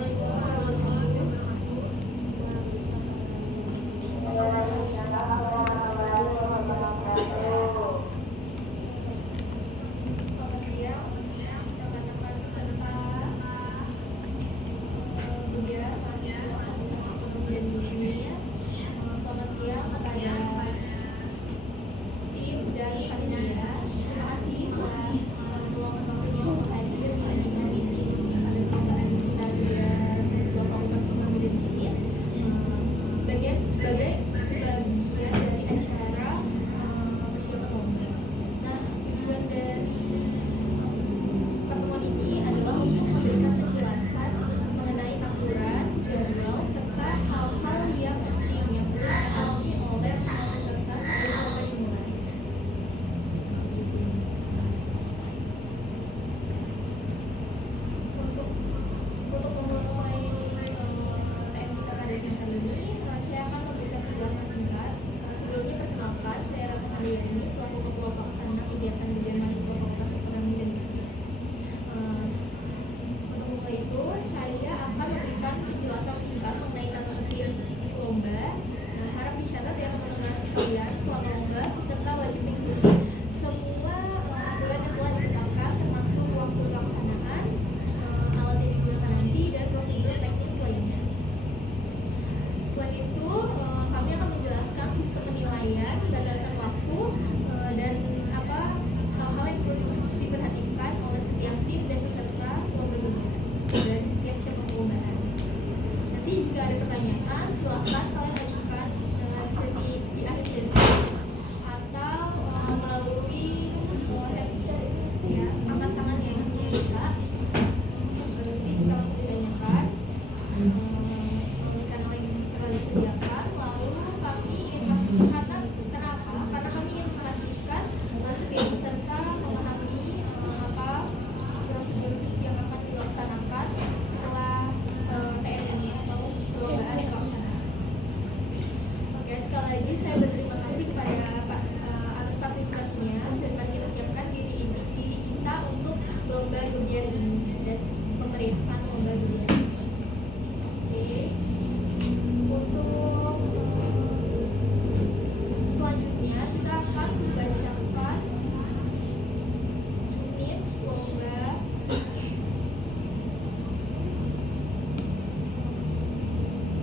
Selamat siang, rekan-rekan peserta juga mahasiswa Fakultas Ekonomi dan Bisnis. Selamat siang kepada tim dan panitia. Terima kasih telah meluangkan waktunya untuk hadir melanjutkan meeting pada pertemuan kita dengan mahasiswa Fakultas Ekonomi dan Bisnis. Sebagai dari acara persiapan lomba. Nah, tujuan dari pertemuan ini adalah untuk memberikan penjelasan mengenai aturan, jadwal, serta hal-hal yang penting yang perlu dipahami oleh semua peserta sebelum lomba dimulai. Untuk memulai TM kita pada siang kali ini, saya akan memberikan penjelasan singkat. Sebelumnya perkenalkan, saya Ratu Handayani selaku Ketua Pelaksana Kegiatan Harian Mahasiswa Fakultas Ekonomi dan Bisnis. Untuk memulai itu, saya akan memberikan penjelasan singkat mengenai tata tertib lomba. Harap dicatat ya teman-teman sekalian, selama lomba peserta wajib mengikuti semua aturan yang telah ditetapkan, termasuk waktu pelaksanaan, alat yang digunakan nanti, dan prosedur teknis lainnya. Selain itu, kami akan menjelaskan sistem penilaian, batasan waktu, dan hal-hal yang perlu diperhatikan oleh setiap tim dan peserta lomba gebiar dari setiap cabang perlombaan. Nanti jika ada pertanyaan, silakan kalian ajukan di akhir sesi atau melalui headset ya, angkat tangan yang isinya bisa. Nanti bisa langsung ditanyakan. Karena link telah disediakan, lalu kami ingin memastikan karena kami ingin memastikan setiap peserta memahami prosedur yang akan dilaksanakan setelah TN ini atau perlombaan terlaksana. Oke, sekali lagi saya berterima kasih kepada Pak atas partisipasinya, dan mari kita siapkan diri kita untuk lomba gebiar ini dan pemeriahan lomba gebiar. Oke, untuk selanjutnya kita akan membacakan junis lomba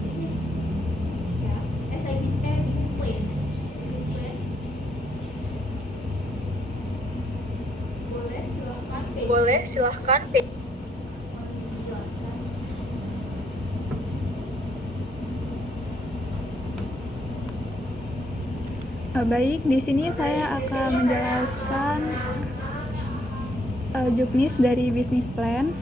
bisnis ya, business plan. Boleh silahkan Boleh, silahkan. dijelaskan. Baik, di sini saya akan menjelaskan juknis dari bisnis plan.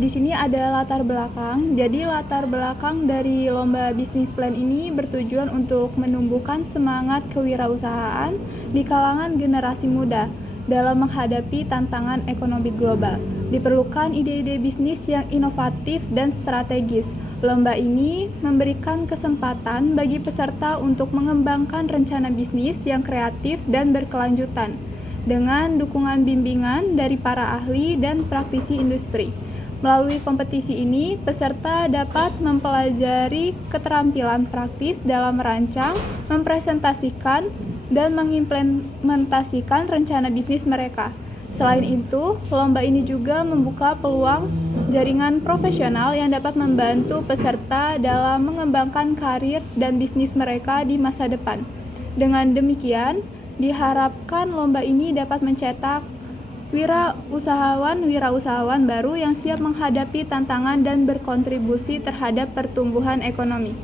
Di sini ada latar belakang. Jadi latar belakang dari lomba bisnis plan ini bertujuan untuk menumbuhkan semangat kewirausahaan di kalangan generasi muda dalam menghadapi tantangan ekonomi global. Diperlukan ide-ide bisnis yang inovatif dan strategis. Lomba ini memberikan kesempatan bagi peserta untuk mengembangkan rencana bisnis yang kreatif dan berkelanjutan dengan dukungan bimbingan dari para ahli dan praktisi industri. Melalui kompetisi ini, peserta dapat mempelajari keterampilan praktis dalam merancang, mempresentasikan, dan mengimplementasikan rencana bisnis mereka. Selain itu, lomba ini juga membuka peluang jaringan profesional yang dapat membantu peserta dalam mengembangkan karir dan bisnis mereka di masa depan. Dengan demikian, diharapkan lomba ini dapat mencetak wirausahawan baru yang siap menghadapi tantangan dan berkontribusi terhadap pertumbuhan ekonomi.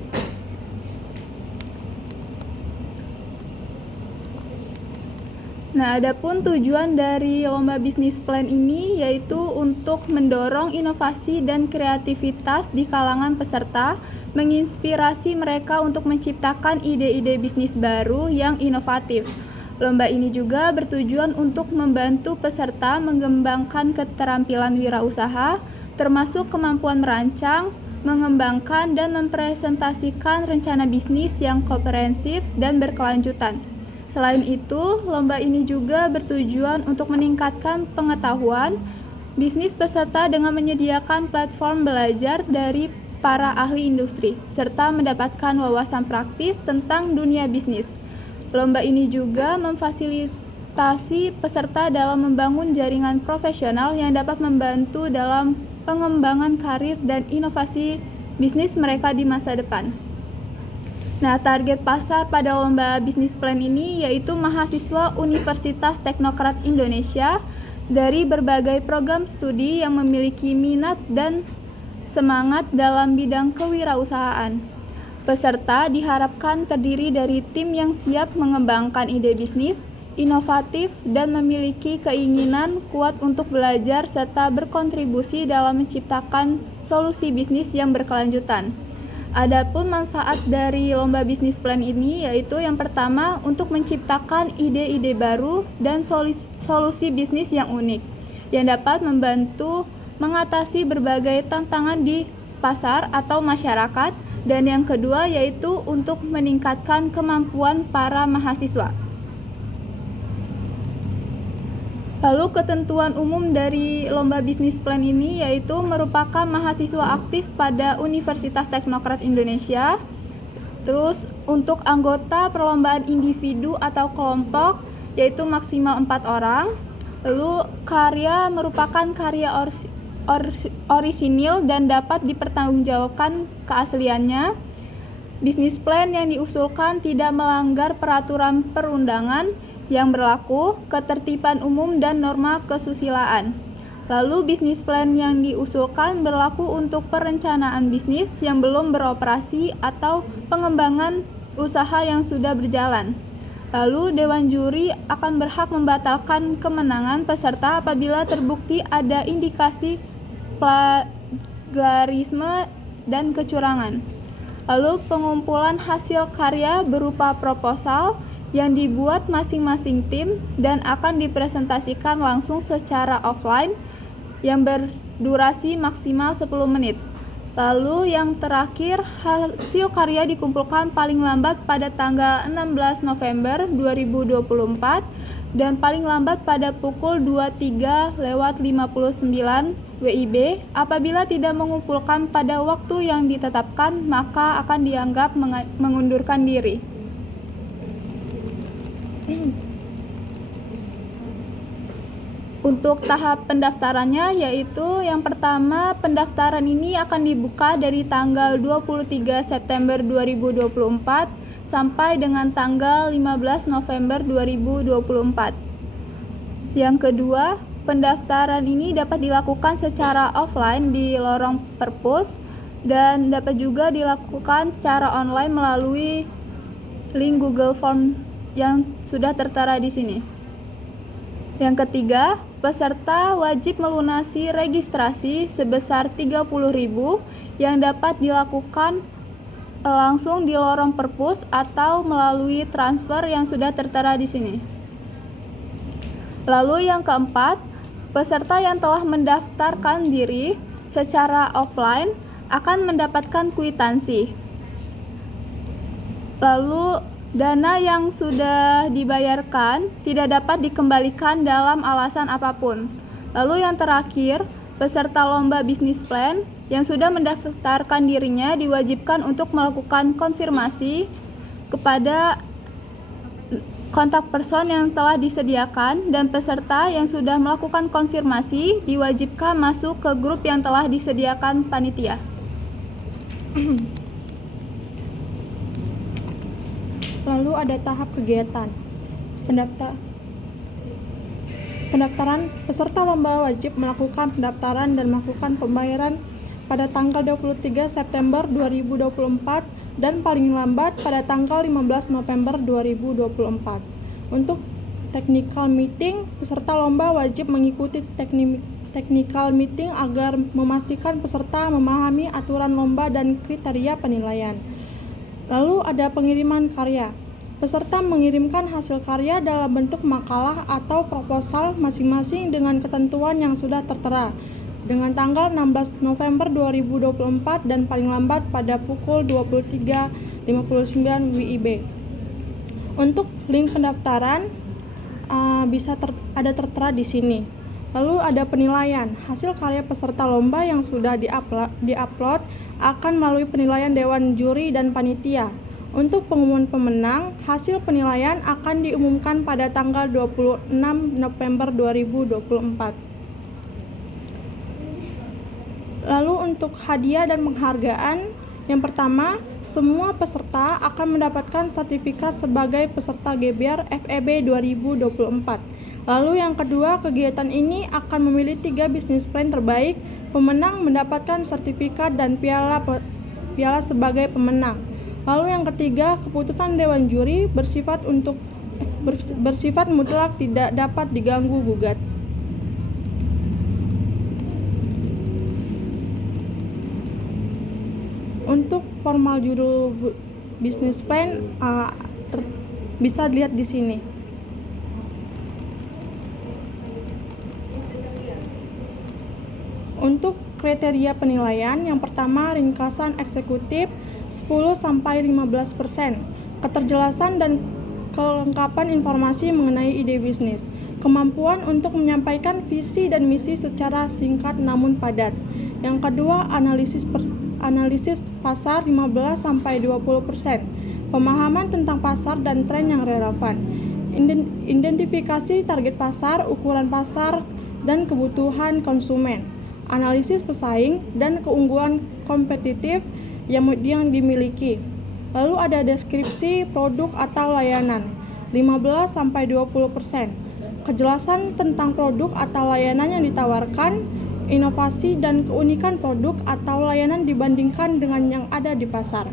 Nah, adapun tujuan dari lomba bisnis plan ini yaitu untuk mendorong inovasi dan kreativitas di kalangan peserta, menginspirasi mereka untuk menciptakan ide-ide bisnis baru yang inovatif. Lomba ini juga bertujuan untuk membantu peserta mengembangkan keterampilan wirausaha, termasuk kemampuan merancang, mengembangkan, dan mempresentasikan rencana bisnis yang komprehensif dan berkelanjutan. Selain itu, lomba ini juga bertujuan untuk meningkatkan pengetahuan bisnis peserta dengan menyediakan platform belajar dari para ahli industri, serta mendapatkan wawasan praktis tentang dunia bisnis. Lomba ini juga memfasilitasi peserta dalam membangun jaringan profesional yang dapat membantu dalam pengembangan karir dan inovasi bisnis mereka di masa depan. Nah, target pasar pada lomba bisnis plan ini yaitu mahasiswa Universitas Teknokrat Indonesia dari berbagai program studi yang memiliki minat dan semangat dalam bidang kewirausahaan. Peserta diharapkan terdiri dari tim yang siap mengembangkan ide bisnis, inovatif, dan memiliki keinginan kuat untuk belajar serta berkontribusi dalam menciptakan solusi bisnis yang berkelanjutan. Adapun manfaat dari lomba bisnis plan ini yaitu yang pertama untuk menciptakan ide-ide baru dan solusi bisnis yang unik yang dapat membantu mengatasi berbagai tantangan di pasar atau masyarakat, dan yang kedua yaitu untuk meningkatkan kemampuan para mahasiswa. Lalu ketentuan umum dari lomba bisnis plan ini yaitu merupakan mahasiswa aktif pada Universitas Teknokrat Indonesia. Terus untuk anggota perlombaan individu atau kelompok yaitu maksimal 4 orang. Lalu karya merupakan karya orisinil dan dapat dipertanggungjawabkan keasliannya. Bisnis plan yang diusulkan tidak melanggar peraturan perundangan yang berlaku, ketertiban umum, dan norma kesusilaan. Lalu bisnis plan yang diusulkan berlaku untuk perencanaan bisnis yang belum beroperasi atau pengembangan usaha yang sudah berjalan. Lalu Dewan Juri akan berhak membatalkan kemenangan peserta apabila terbukti ada indikasi plagiarisme dan kecurangan. Lalu pengumpulan hasil karya berupa proposal yang dibuat masing-masing tim dan akan dipresentasikan langsung secara offline yang berdurasi maksimal 10 menit. Lalu yang terakhir, hasil karya dikumpulkan paling lambat pada tanggal 16 November 2024 dan paling lambat pada pukul 23:59 WIB. Apabila tidak mengumpulkan pada waktu yang ditetapkan, maka akan dianggap mengundurkan diri. Untuk tahap pendaftarannya yaitu yang pertama, pendaftaran ini akan dibuka dari tanggal 23 September 2024 sampai dengan tanggal 15 November 2024. Yang kedua, pendaftaran ini dapat dilakukan secara offline di lorong perpus dan dapat juga dilakukan secara online melalui link Google Form yang sudah tertera di sini. Yang ketiga, peserta wajib melunasi registrasi sebesar 30.000 yang dapat dilakukan langsung di lorong perpus atau melalui transfer yang sudah tertera di sini. Lalu yang keempat, peserta yang telah mendaftarkan diri secara offline akan mendapatkan kwitansi. Lalu dana yang sudah dibayarkan tidak dapat dikembalikan dalam alasan apapun. Lalu yang terakhir, peserta lomba bisnis plan yang sudah mendaftarkan dirinya diwajibkan untuk melakukan konfirmasi kepada kontak person yang telah disediakan, dan peserta yang sudah melakukan konfirmasi diwajibkan masuk ke grup yang telah disediakan panitia. Lalu ada tahap kegiatan. Pendaftaran peserta lomba wajib melakukan pendaftaran dan melakukan pembayaran pada tanggal 23 September 2024 dan paling lambat pada tanggal 15 November 2024. Untuk technical meeting, peserta lomba wajib mengikuti technical meeting agar memastikan peserta memahami aturan lomba dan kriteria penilaian. Lalu ada pengiriman karya. Peserta mengirimkan hasil karya dalam bentuk makalah atau proposal masing-masing dengan ketentuan yang sudah tertera dengan tanggal 16 November 2024 dan paling lambat pada pukul 23:59 WIB. Untuk link pendaftaran ada tertera di sini. Lalu ada penilaian. Hasil karya peserta lomba yang sudah diupload akan melalui penilaian dewan juri dan panitia. Untuk pengumuman pemenang, hasil penilaian akan diumumkan pada tanggal 26 November 2024. Lalu untuk hadiah dan penghargaan, yang pertama, semua peserta akan mendapatkan sertifikat sebagai peserta GBR FEB 2024. Lalu yang kedua, kegiatan ini akan memilih 3 bisnis plan terbaik. Pemenang mendapatkan sertifikat dan piala sebagai pemenang. Lalu yang ketiga, keputusan dewan juri bersifat mutlak, tidak dapat diganggu gugat. Untuk formal judul bisnis plan bisa dilihat di sini. Untuk kriteria penilaian, yang pertama ringkasan eksekutif 10-15%, keterjelasan dan kelengkapan informasi mengenai ide bisnis, kemampuan untuk menyampaikan visi dan misi secara singkat namun padat. Yang kedua, analisis pasar 15-20%, pemahaman tentang pasar dan tren yang relevan, identifikasi target pasar, ukuran pasar, dan kebutuhan konsumen, analisis pesaing dan keunggulan kompetitif yang dimiliki. Lalu ada deskripsi produk atau layanan 15-20%, kejelasan tentang produk atau layanan yang ditawarkan, inovasi dan keunikan produk atau layanan dibandingkan dengan yang ada di pasar.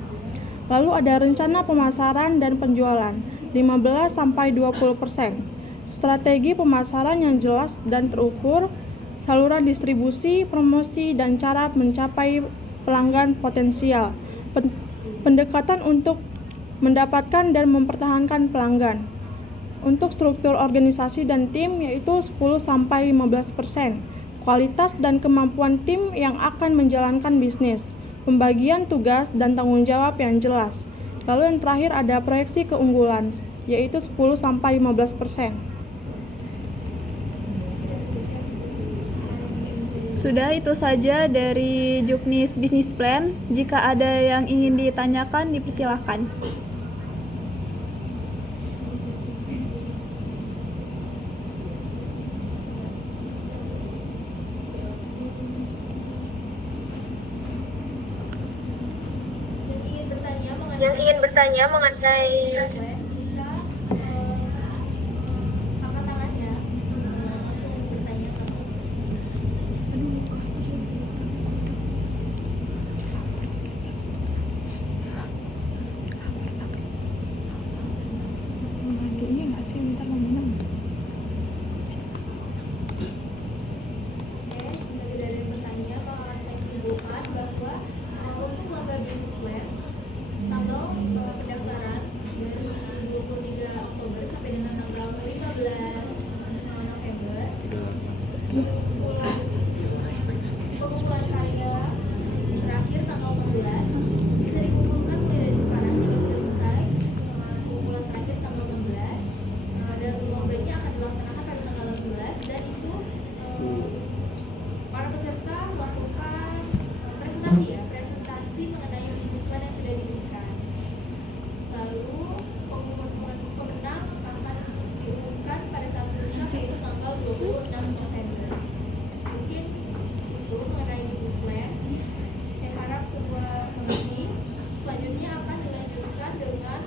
Lalu ada rencana pemasaran dan penjualan 15-20%, strategi pemasaran yang jelas dan terukur, saluran distribusi, promosi, dan cara mencapai pelanggan potensial, pendekatan untuk mendapatkan dan mempertahankan pelanggan. Untuk struktur organisasi dan tim yaitu 10-15%, kualitas dan kemampuan tim yang akan menjalankan bisnis, pembagian tugas dan tanggung jawab yang jelas. Lalu yang terakhir ada proyeksi keunggulan yaitu 10-15%. Sudah itu saja dari Juknis Business Plan. Jika ada yang ingin ditanyakan, dipersilahkan. Yang ingin bertanya mengenai bisa angkat tangannya, langsung bertanya. Dari bertanya, akan saya simpulkan bahwa untuk lomba bisnis plan tanggal pendaftaran dari 23 Oktober sampai dengan tanggal 15 November. Pengumpulan karya terakhir tanggal 16 bisa dikumpulkan mulai dari sekarang jika sudah selesai. Pengumpulan terakhir tanggal 16 dan lombanya akan dilaksanakan pada tanggal 16 dan itu para peserta melakukan presentasi mengenai bisnis plan yang sudah diberikan. Lalu pengumuman pemenang akan diumumkan pada saat workshop yaitu tanggal 26 November. Mungkin itu mengenai bisnis plan. Saya harap semua mengerti. Selanjutnya akan dilanjutkan dengan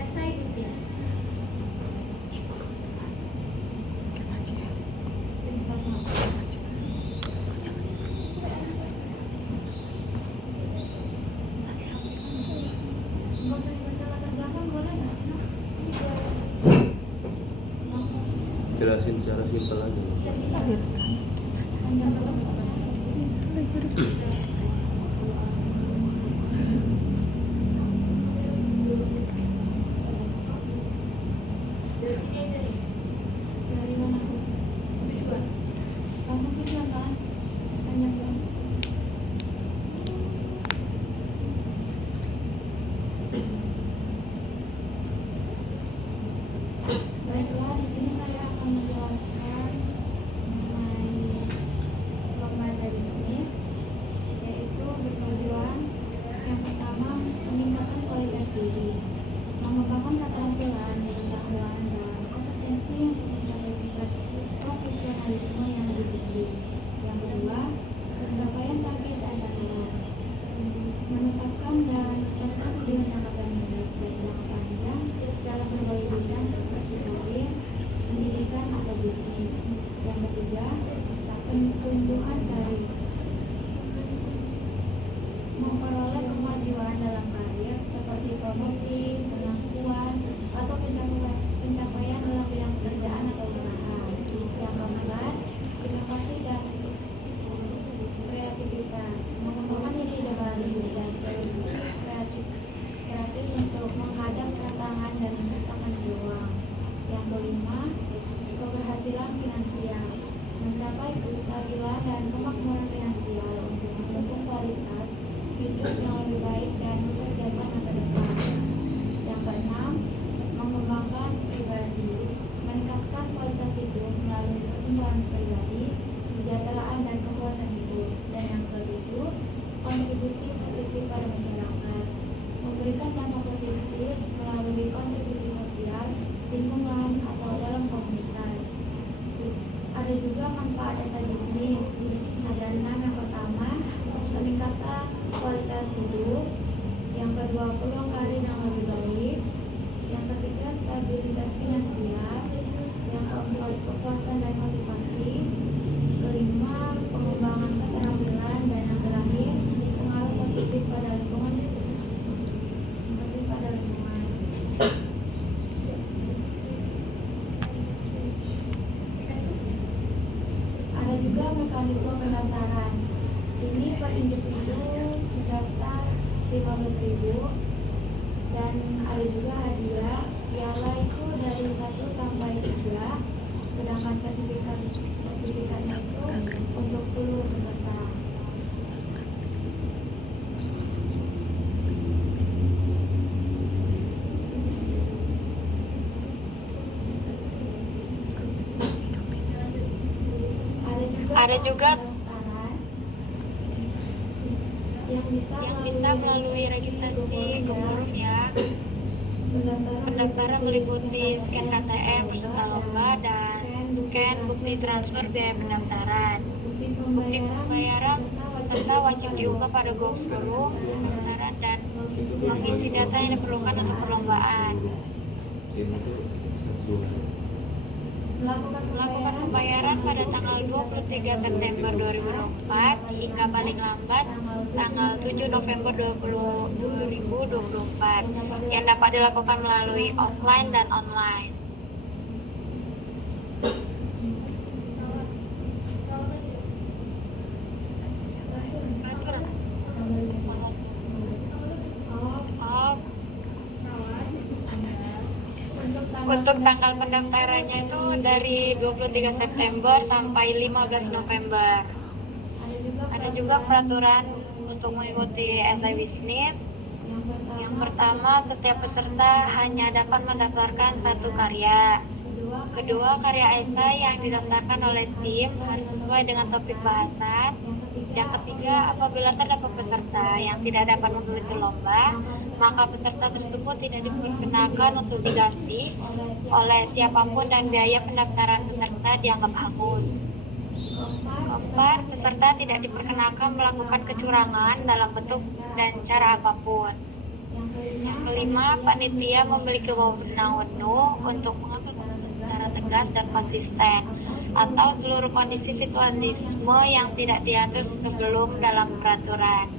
esai bisnis. Nggak usah dibaca latar belakang, boleh nggak? Jelasin secara simpel aja. Dari sini aja nih. Dari mana? Tujuan. Langsung tujuan kan? Banyak banget. Baiklah, di sini saya akan menjelaskan mengenai lomba saya bisnis, yaitu bertujuan yang pertama meningkatkan kualitas diri, mengembangkan keterampilan, pengetahuan, dan kompetensi untuk mencapai tingkat profesionalisme yang lebih tinggi. Yang kedua, pencapaian target dan sasaran, menetapkan dan mencapai tujuan jangka pendek dan jangka panjang dalam berbagai bidang seperti karir, pendidikan, atau bisnis. Yang ketiga, pertumbuhan karir, memperoleh kemajuan dalam karir seperti promosi, pengakuan, atau pencapaian dalam bidang pekerjaan atau usaha. Yang keempat, inovasi dan kreativitas, mengembangkan ide baru dan solusi kreatif untuk menghadap tantangan dan menciptakan peluang. Yang kelima, keberhasilan finansial, mencapai kestabilan dan kemakmuran finansial untuk mendukung kualitas hidup yang lebih baik dan mempersiapkan masa depan. Yang keenam, mengembangkan pribadi, meningkatkan kualitas hidup melalui pertumbuhan pribadi, kesejahteraan dan kepuasan hidup. Dan yang ketujuh, kontribusi positif pada masyarakat, memberikan dampak positif melalui kontribusi sosial, lingkungan, atau dalam komunitas. Ada juga manfaat dasar bisnis. Ada 6. Yang pertama, peningkatan kualitas hidup. Yang kedua, peluang karir yang lebih baik. Yang ketiga, stabilitas finansial. Yang keempat, kepuasan dan motivasi. Kelima, pengembangan keterampilan. Dan yang terakhir, pengaruh positif pada lingkungan. Ada juga mekanisme pendaftaran. Ini per individu mendaftar 15.000, dan ada juga hadiah. Piala itu dari 1 sampai 3, sedangkan sertifikatnya itu untuk seluruh peserta. Ada juga pendaftaran yang bisa melalui registrasi Gumurun ya. Pendaftaran meliputi scan KTM peserta lomba dan scan bukti transfer biaya pendaftaran. Bukti pembayaran peserta wajib diunggah pada GoForum pendaftaran dan mengisi data yang diperlukan untuk perlombaan. Melakukan pembayaran pada tanggal 23 September 2024 hingga paling lambat tanggal 7 November 2024 yang dapat dilakukan melalui offline dan online. Untuk tanggal pendaftarannya itu dari 23 September sampai 15 November. Ada juga peraturan untuk mengikuti esai bisnis. Yang pertama, setiap peserta hanya dapat mendaftarkan 1 karya. Kedua, karya esai yang didaftarkan oleh tim harus sesuai dengan topik bahasan. Yang ketiga, apabila terdapat peserta yang tidak dapat mengikuti lomba, maka peserta tersebut tidak diperkenankan untuk diganti oleh siapapun dan biaya pendaftaran peserta dianggap hangus. Keempat, peserta tidak diperkenankan melakukan kecurangan dalam bentuk dan cara apapun. Yang kelima, panitia memiliki wewenang penuh untuk mengambil keputusan secara tegas dan konsisten atau seluruh kondisi situasisme yang tidak diatur sebelum dalam peraturan.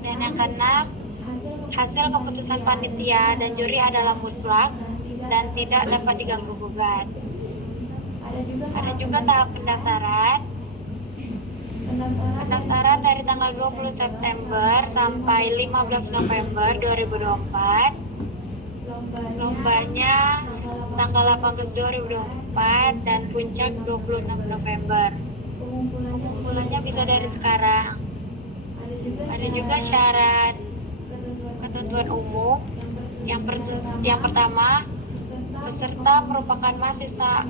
Dan yang keenam, hasil keputusan panitia dan juri adalah mutlak dan tidak dapat diganggu-gugat. Ada juga tahap pendaftaran. Pendaftaran dari tanggal 20 September sampai 15 November 2024. Lombanya tanggal 18 2024 dan puncak 26 November. Pengumpulannya bisa dari sekarang. Ada juga syarat ketentuan umum. Yang pertama, Peserta merupakan mahasiswa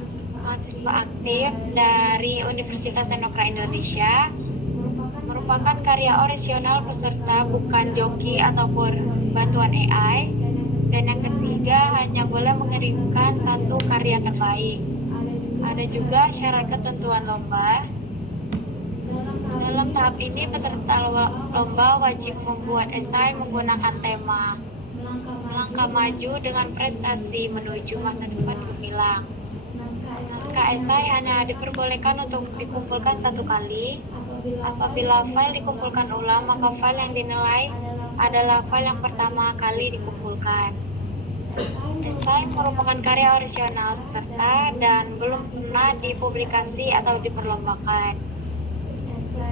aktif dari Universitas Teknokra Indonesia. Merupakan karya orisinal peserta, bukan joki ataupun bantuan AI. Dan yang ketiga, hanya boleh mengirimkan satu karya terbaik. Ada juga syarat ketentuan lomba. Dalam tahap ini, peserta lomba wajib membuat esai menggunakan tema Melangkah Maju dengan Prestasi Menuju Masa Depan Gemilang. Naskah esai hanya diperbolehkan untuk dikumpulkan satu kali. Apabila file dikumpulkan ulang, maka file yang dinilai adalah file yang pertama kali dikumpulkan. Esai merupakan karya orisinal peserta dan belum pernah dipublikasi atau diperlombakan.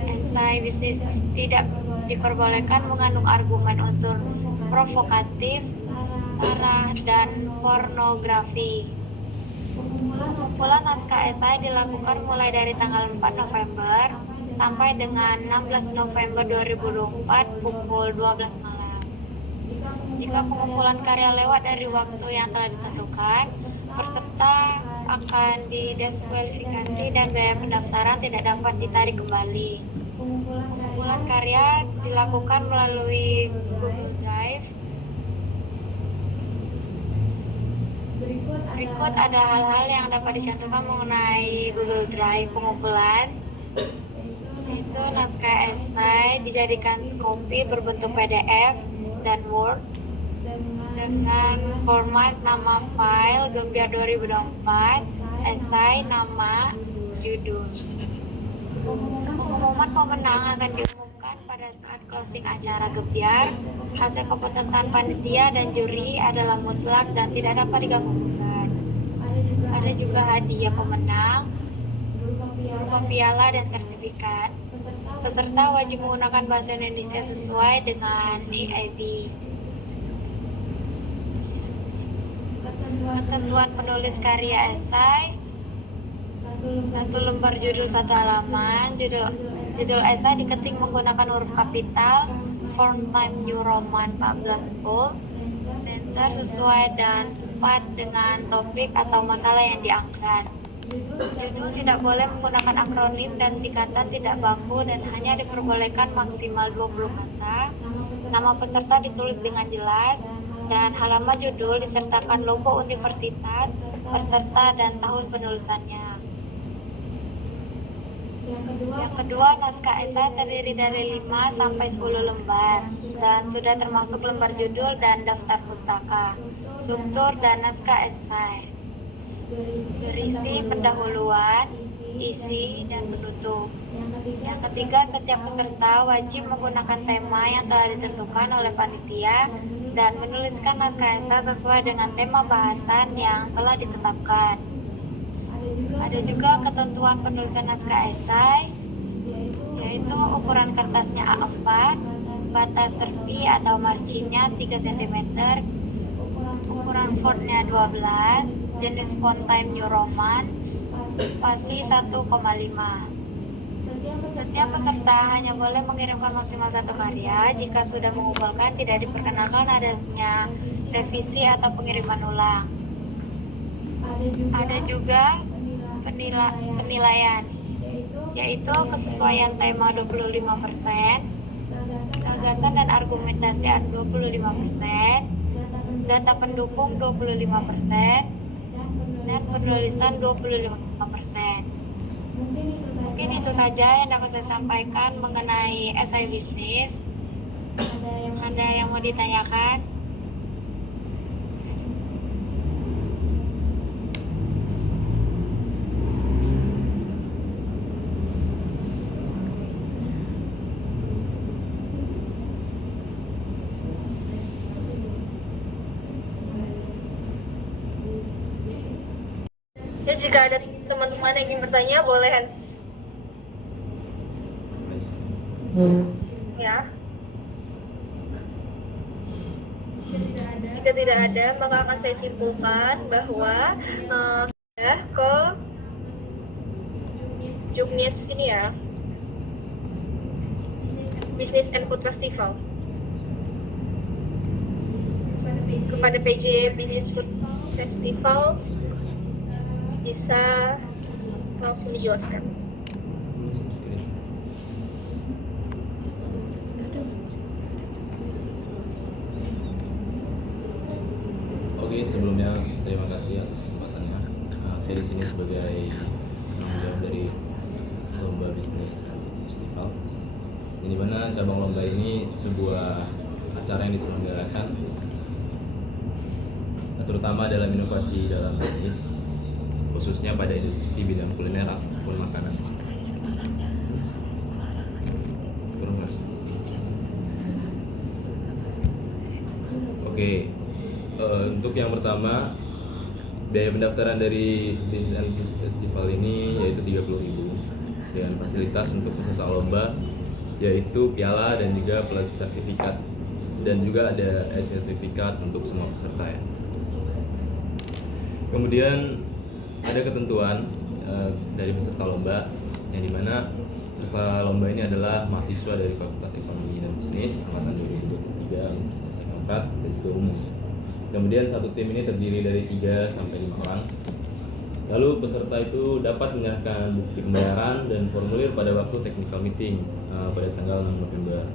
Esai bisnis tidak diperbolehkan mengandung argumen unsur provokatif, sara, dan pornografi. Pengumpulan naskah esai dilakukan mulai dari tanggal 4 November sampai dengan 16 November 2024 pukul 12 malam. Jika pengumpulan karya lewat dari waktu yang telah ditentukan, peserta akan didiskualifikasi dan biaya pendaftaran tidak dapat ditarik kembali. Pengumpulan karya dilakukan melalui Google Drive. Berikut ada hal-hal yang dapat dicantumkan mengenai Google Drive pengumpulan, yaitu naskah esai dijadikan skopi berbentuk PDF dan Word dengan format nama file Gebyar 2024, esai, nama, judul. Pengumuman pemenang akan diumumkan pada saat closing acara Gebyar. Hasil keputusan panitia dan juri adalah mutlak dan tidak dapat diganggu-gugat. Ada juga hadiah pemenang berupa piala dan sertifikat. Peserta wajib menggunakan bahasa Indonesia sesuai dengan EIB. Ketentuan penulis karya esai: 1 lembar judul 1 halaman. Judul esai diketik menggunakan huruf kapital, font Times New Roman 14 bold, center sesuai dan tepat dengan topik atau masalah yang diangkat. Judul tidak boleh menggunakan akronim dan singkatan tidak baku dan hanya diperbolehkan maksimal 20 kata. Nama peserta ditulis dengan jelas dan halaman judul disertakan logo universitas, peserta, dan tahun penulisannya. Yang kedua, naskah esai terdiri dari 5 sampai 10 lembar dan sudah termasuk lembar judul dan daftar pustaka, struktur dan naskah esai. Berisi pendahuluan, isi, dan penutup. Yang ketiga, setiap peserta wajib menggunakan tema yang telah ditentukan oleh panitia dan menuliskan naskah esai sesuai dengan tema bahasan yang telah ditetapkan. Ada juga ketentuan penulisan naskah esai, yaitu ukuran kertasnya A4, batas terpi atau marginnya 3 cm, ukuran fontnya 12, jenis font Times New Roman, spasi 1,5. Setiap peserta hanya boleh mengirimkan maksimal 1 karya. Jika sudah mengumpulkan, tidak diperkenankan adanya revisi atau pengiriman ulang. Ada juga penilaian, yaitu kesesuaian tema 25%, gagasan dan argumentasi 25%, data pendukung 25%, dan penulisan 25%. Mungkin itu saja yang dapat saya sampaikan mengenai esai bisnis. Ada yang mau ditanyakan? Ya, jika ada teman-teman yang ingin bertanya, boleh hands. Ya. Jika tidak ada, maka akan saya simpulkan bahwa ke Juknis ini ya, Business and Food Festival. kepada PJ Business Food Festival bisa langsung dijelaskan. Oke, sebelumnya terima kasih atas kesempatannya. Saya di sini sebagai penanggung jawab dari lomba bisnis festival. Di mana cabang lomba ini sebuah acara yang diselenggarakan terutama dalam inovasi dalam bisnis, khususnya pada industri bidang kuliner ataupun makanan. Turun, Mas. Oke. Untuk yang pertama, biaya pendaftaran dari Business Festival ini yaitu 30.000 dengan fasilitas untuk peserta lomba yaitu piala dan juga plus sertifikat, dan juga ada sertifikat untuk semua peserta ya. Kemudian ada ketentuan dari peserta lomba yang dimana peserta lomba ini adalah mahasiswa dari Fakultas Ekonomi dan Bisnis angkatan 2023 Universitas Teknokrat dan juga umum. Kemudian satu tim ini terdiri dari 3 sampai 5 orang. Lalu peserta itu dapat menyerahkan bukti pembayaran dan formulir pada waktu technical meeting pada tanggal 6 November.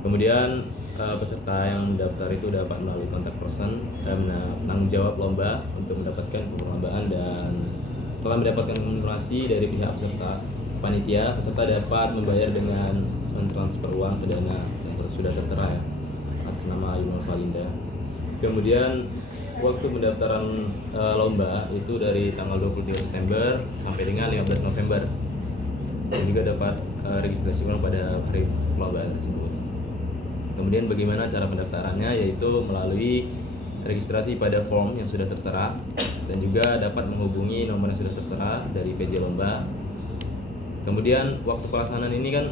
Kemudian peserta yang mendaftar itu dapat melalui kontak person dan penanggung jawab lomba untuk mendapatkan perlombaan, dan setelah mendapatkan informasi dari pihak peserta panitia, peserta dapat membayar dengan mentransfer uang ke dana yang sudah tertera ya, atas nama Yunus Valinda. Kemudian waktu pendaftaran lomba itu dari tanggal 23 September sampai dengan 15 November, dan juga dapat registrasi ulang pada hari perlombaan tersebut. Kemudian bagaimana cara pendaftarannya, yaitu melalui registrasi pada form yang sudah tertera, dan juga dapat menghubungi nomor yang sudah tertera dari PJ Lomba. Kemudian waktu pelaksanaan ini kan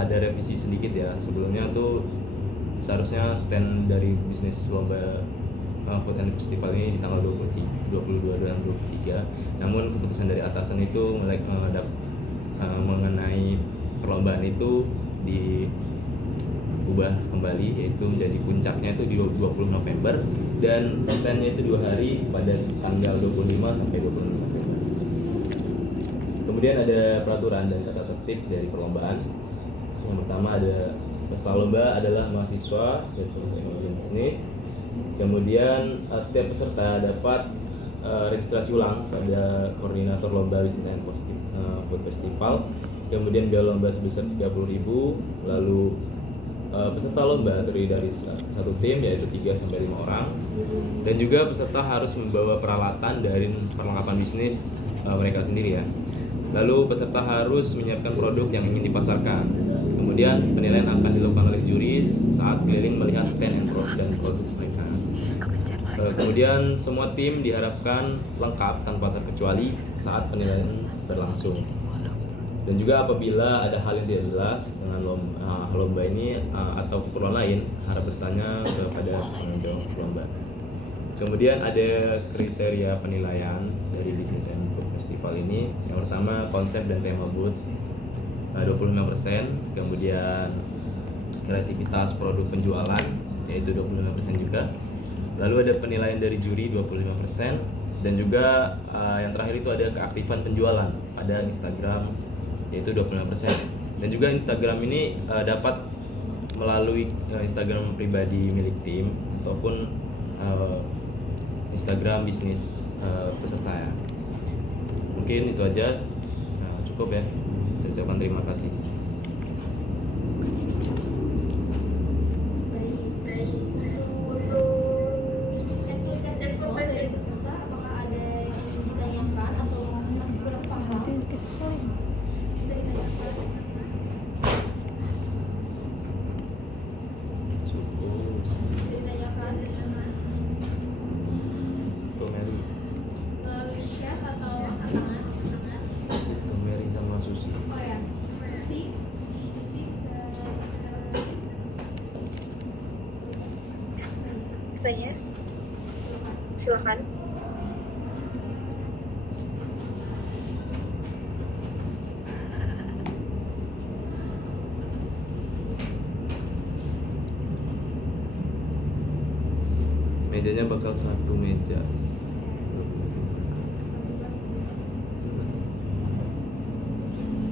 ada revisi sedikit ya. Sebelumnya tuh seharusnya stand dari bisnis lomba Food and Festival ini di tanggal 22 dan 23. Namun keputusan dari atasan itu mengenai perlombaan itu diubah kembali, yaitu menjadi puncaknya itu di 20 November dan standnya itu 2 hari pada tanggal 25 sampai 26 November. Kemudian ada peraturan dan tata tertib dari perlombaan. Yang pertama ada peserta lomba adalah mahasiswa dari Fakultas Ekonomi dan Bisnis. Kemudian setiap peserta dapat registrasi ulang pada koordinator lomba Business and Food Festival. Kemudian biaya lomba sebesar 30.000. Lalu peserta lomba terdiri dari satu tim yaitu 3 sampai 5 orang. Dan juga peserta harus membawa peralatan dari perlengkapan bisnis mereka sendiri ya. Lalu peserta harus menyiapkan produk yang ingin dipasarkan. Kemudian penilaian akan dilakukan oleh juri saat keliling melihat stand dan produk mereka. Kemudian semua tim diharapkan lengkap tanpa terkecuali saat penilaian berlangsung. Dan juga apabila ada hal yang tidak jelas dengan lomba ini atau keperluan lain, harap bertanya kepada penanggung jawab lomba. Kemudian ada kriteria penilaian dari Business and Food Festival ini. Yang pertama konsep dan tema booth 25%, kemudian kreativitas produk penjualan yaitu 25% juga. Lalu ada penilaian dari juri 25%, dan juga yang terakhir itu ada keaktifan penjualan pada Instagram yaitu 25%. Dan juga Instagram ini dapat melalui Instagram pribadi milik tim ataupun Instagram bisnis peserta ya. Mungkin itu aja, cukup ya. Saya ucapkan terima kasih. Bisnis and Food dari peserta, apakah ada yang ditanyakan atau masih kurang paham? Bisa ditanyakan. Cukup. Bisa ditanyakan. Tuh Mary. Melalui chat atau tangan? Tuh Mary sama Susi. Oh ya, Susi bisa tanya. Silakan. Mejanya bakal 1 meja.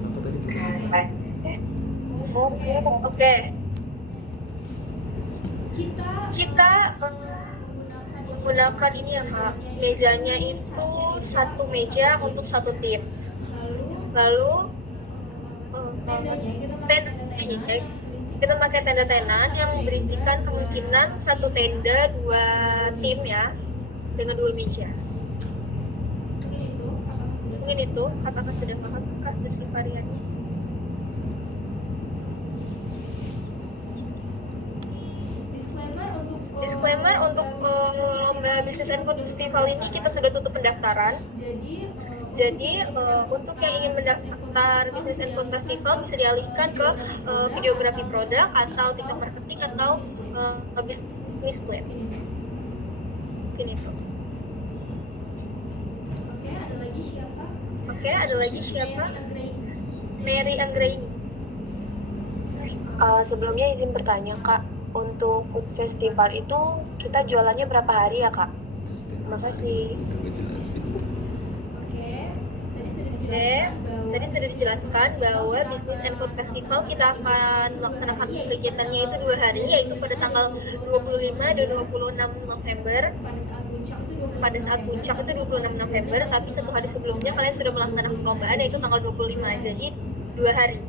Apa tadi? Oke. Kita Menggunakan ini ya Kak, mejanya itu 1 meja untuk 1 tim. Lalu tendanya kita pakai tenda tenan yang berisikan kemungkinan 1 tenda 2 tim ya, dengan 2 meja. Mungkin itu apakah sudah paham kasus variannya? Disclaimer untuk lomba Business and Food Festival ini kita sudah tutup pendaftaran. Jadi untuk yang ingin mendaftar Business and Food Festival bisa dialihkan ke videografi produk atau TikTok marketing atau business plan. Mungkin itu. Oke, ada lagi siapa? Mary Anggraini. Sebelumnya izin bertanya Kak, untuk food festival itu kita jualannya berapa hari ya Kak? Terima kasih. Tadi sudah dijelaskan bahwa Business and Food Festival kita akan melaksanakan kegiatannya itu 2 hari, yaitu pada tanggal 25 dan 26 November. Pada saat puncak itu 26 November, tapi 1 hari sebelumnya kalian sudah melaksanakan perlombaan, yaitu tanggal 25. Jadi 2 hari.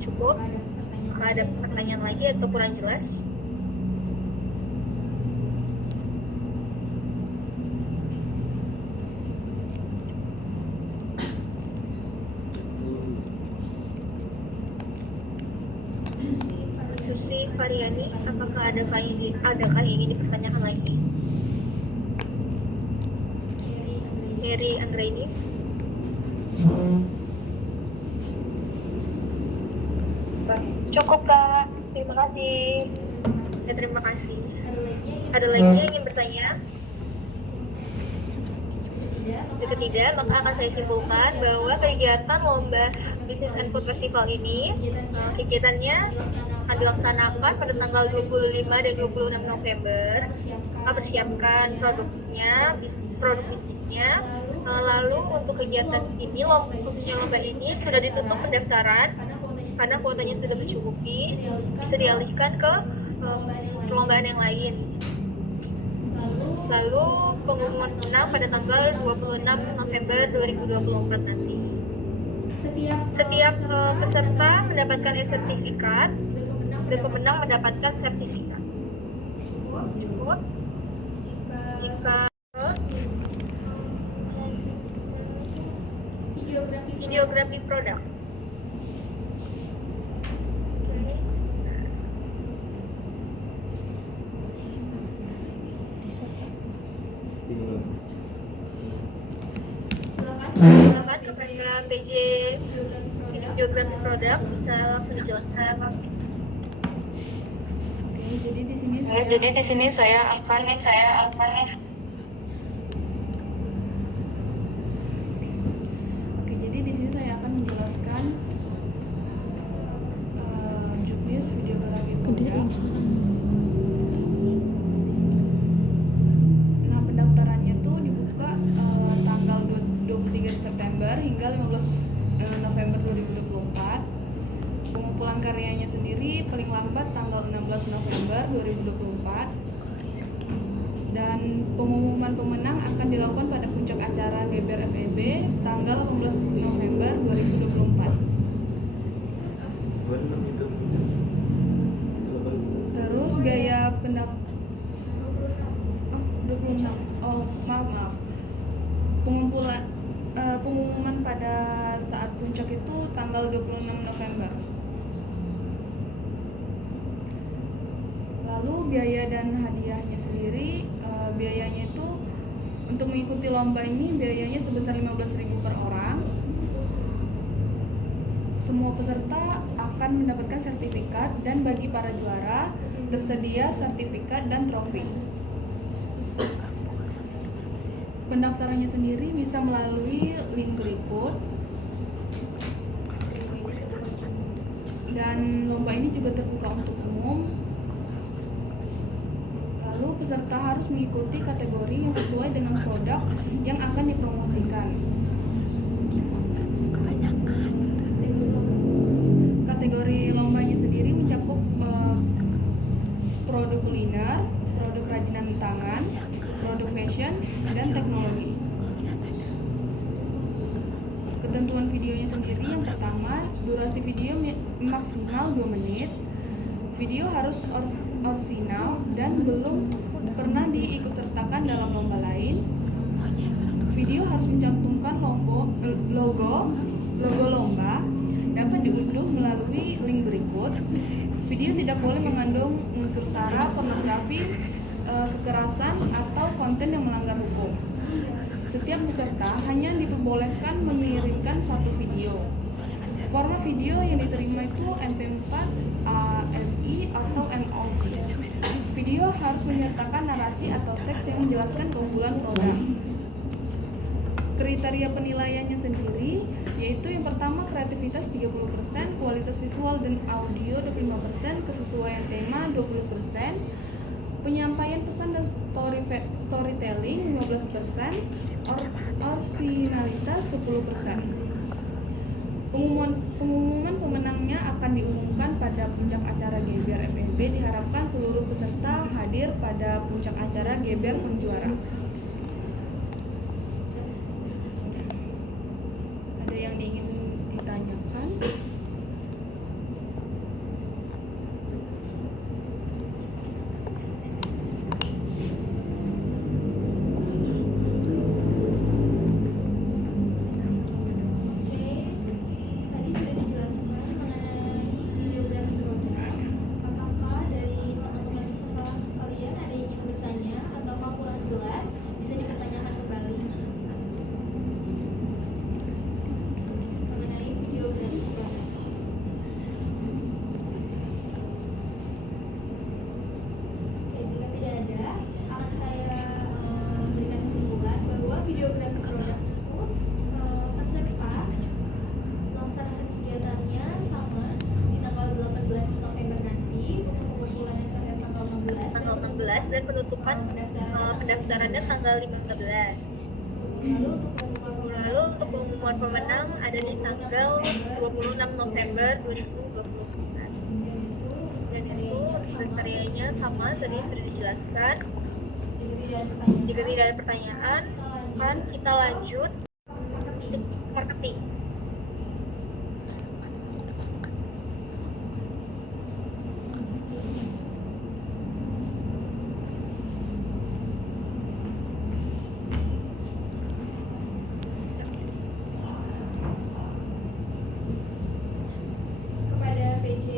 Cukup? Apakah ada pertanyaan lagi atau kurang jelas? Susi Variani, apakah adakah yang ingin dipertanyakan lagi? Mary Anggraini. Cukup Kak, terima kasih. Ya, terima kasih. Ada lagi yang ingin bertanya? Jika tidak, maka akan saya simpulkan bahwa kegiatan lomba Business and Food Festival ini kegiatannya akan dilaksanakan pada tanggal 25 dan 26 November. Persiapkan produknya, produk bisnisnya. Lalu untuk kegiatan ini, khususnya lomba ini sudah ditutup pendaftaran karena kuotanya sudah mencukupi, bisa dialihkan ke perlombaan yang lain. Lalu pengumuman menang pada tanggal 26 November 2024 nanti. Setiap peserta mendapatkan sertifikat dan pemenang mendapatkan sertifikat. Cukup. Jika videografi produk. Silakan kepada PJ videografi produk bisa langsung dijelaskan. Jadi di sini saya akan menjelaskan juknis videografi produk. Nah, pendaftarannya tuh dibuka tanggal 23 September hingga 15 November 2024. Pengumpulan karyanya sendiri paling lambat tanggal 16 November 2024. Dan pengumuman pemenang akan dilakukan pada puncak acara GBR FEB tanggal 18 November 2024. Terus biaya pendaftaran 26. Maaf. Pengumuman pada saat puncak itu tanggal 26 November. Lalu biaya dan hadiahnya sendiri, biayanya itu untuk mengikuti lomba ini biayanya sebesar 15.000 per orang. Semua peserta akan mendapatkan sertifikat dan bagi para juara tersedia sertifikat dan trofi. Pendaftarannya sendiri bisa melalui link berikut. Dan lomba ini juga terbuka untuk umum. Lalu peserta harus mengikuti kategori yang sesuai dengan produk yang akan dipromosikan. Kategori lombanya sendiri mencakup produk kuliner, produk kerajinan tangan, produk fashion, dan teknologi. Ketentuan videonya sendiri yang pertama, durasi video maksimal 2 menit. Video harus orisinal dan belum pernah diikutsertakan dalam lomba lain. Video harus mencantumkan logo lomba, dapat diunduh melalui link berikut. Video tidak boleh mengandung unsur sara, pornografi, kekerasan, atau konten yang melanggar hukum. Setiap peserta hanya diperbolehkan mengirimkan 1 video. Format video yang diterima itu MP4, AVI, atau MOV. Video harus menyertakan narasi atau teks yang menjelaskan keunggulan produk. Kriteria penilaiannya sendiri yaitu yang pertama kreativitas 30%, kualitas visual dan audio 25%, kesesuaian tema 20%, penyampaian pesan dan storytelling 15%, originalitas 10%. Pengumuman pemenangnya akan diumumkan pada puncak acara GBR FEB. Diharapkan seluruh peserta hadir pada puncak acara GBR Sang Juara. Ada yang ingin ditanyakan? Dan pendaftarannya tanggal 15. Lalu untuk pengumuman pemenang ada di tanggal 26 November 2024. Dan itu kriterianya sama tadi sudah dijelaskan. Jika tidak ada pertanyaan, akan kita lanjut untuk marketing.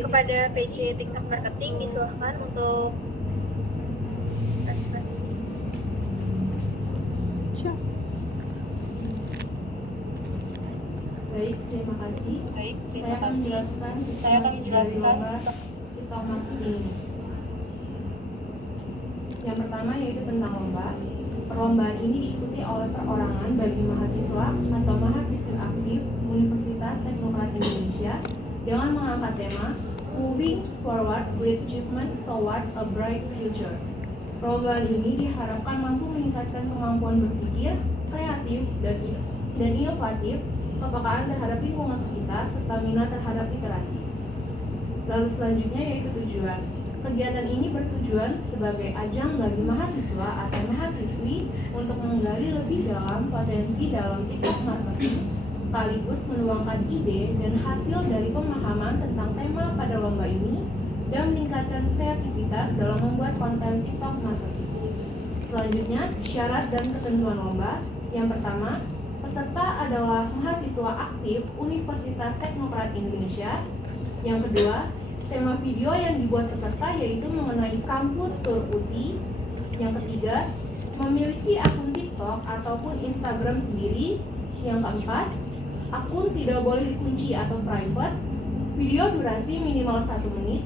Kepada PJ TikTok Marketing disilahkan untuk presentasi. Baik, terima kasih. Saya akan menjelaskan sistem TikTok marketing ini. Yang pertama yaitu tentang lomba. Perlombaan ini diikuti oleh perorangan bagi mahasiswa atau mahasiswa aktif Universitas Teknokrat Indonesia dengan mengangkat tema Moving Forward with Achievement Toward a Bright Future. Perlombaan ini diharapkan mampu meningkatkan kemampuan berpikir, kreatif, dan inovatif, kepekaan terhadap lingkungan sekitar, serta minat terhadap literasi. Lalu selanjutnya yaitu tujuan. Kegiatan ini bertujuan sebagai ajang bagi mahasiswa atau mahasiswi untuk menggali lebih dalam potensi dalam TikTok marketing, sekaligus menuangkan ide dan hasil dari pemahaman tentang tema pada lomba ini dan meningkatkan kreativitas dalam membuat konten TikTok marketing. Selanjutnya, syarat dan ketentuan lomba. Yang pertama, peserta adalah mahasiswa aktif Universitas Teknokrat Indonesia. Yang kedua, tema video yang dibuat peserta yaitu mengenai kampus Teluk Putih. Yang ketiga, memiliki akun TikTok ataupun Instagram sendiri. Yang keempat, akun tidak boleh dikunci atau private. Video durasi minimal 1 menit.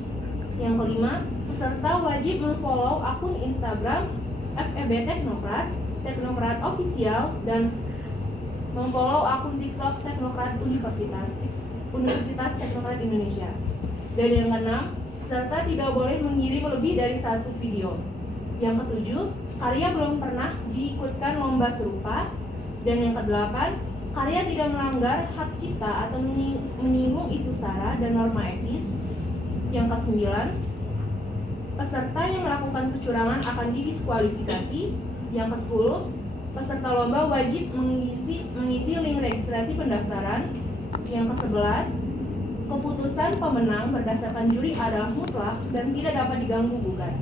Yang kelima, peserta wajib memfollow akun Instagram FEB Teknokrat, Teknokrat Official, dan memfollow akun TikTok Teknokrat Universitas Teknokrat Indonesia. Dan yang keenam, peserta tidak boleh mengirim lebih dari 1 video. Yang ketujuh, karya belum pernah diikutkan lomba serupa. Dan yang kedelapan, karya tidak melanggar hak cipta atau menyinggung isu sara dan norma etis. Yang kesembilan, peserta yang melakukan kecurangan akan didiskualifikasi. Yang ke-10, peserta lomba wajib mengisi link registrasi pendaftaran. Yang ke-11, keputusan pemenang berdasarkan juri adalah mutlak dan tidak dapat diganggu gugat.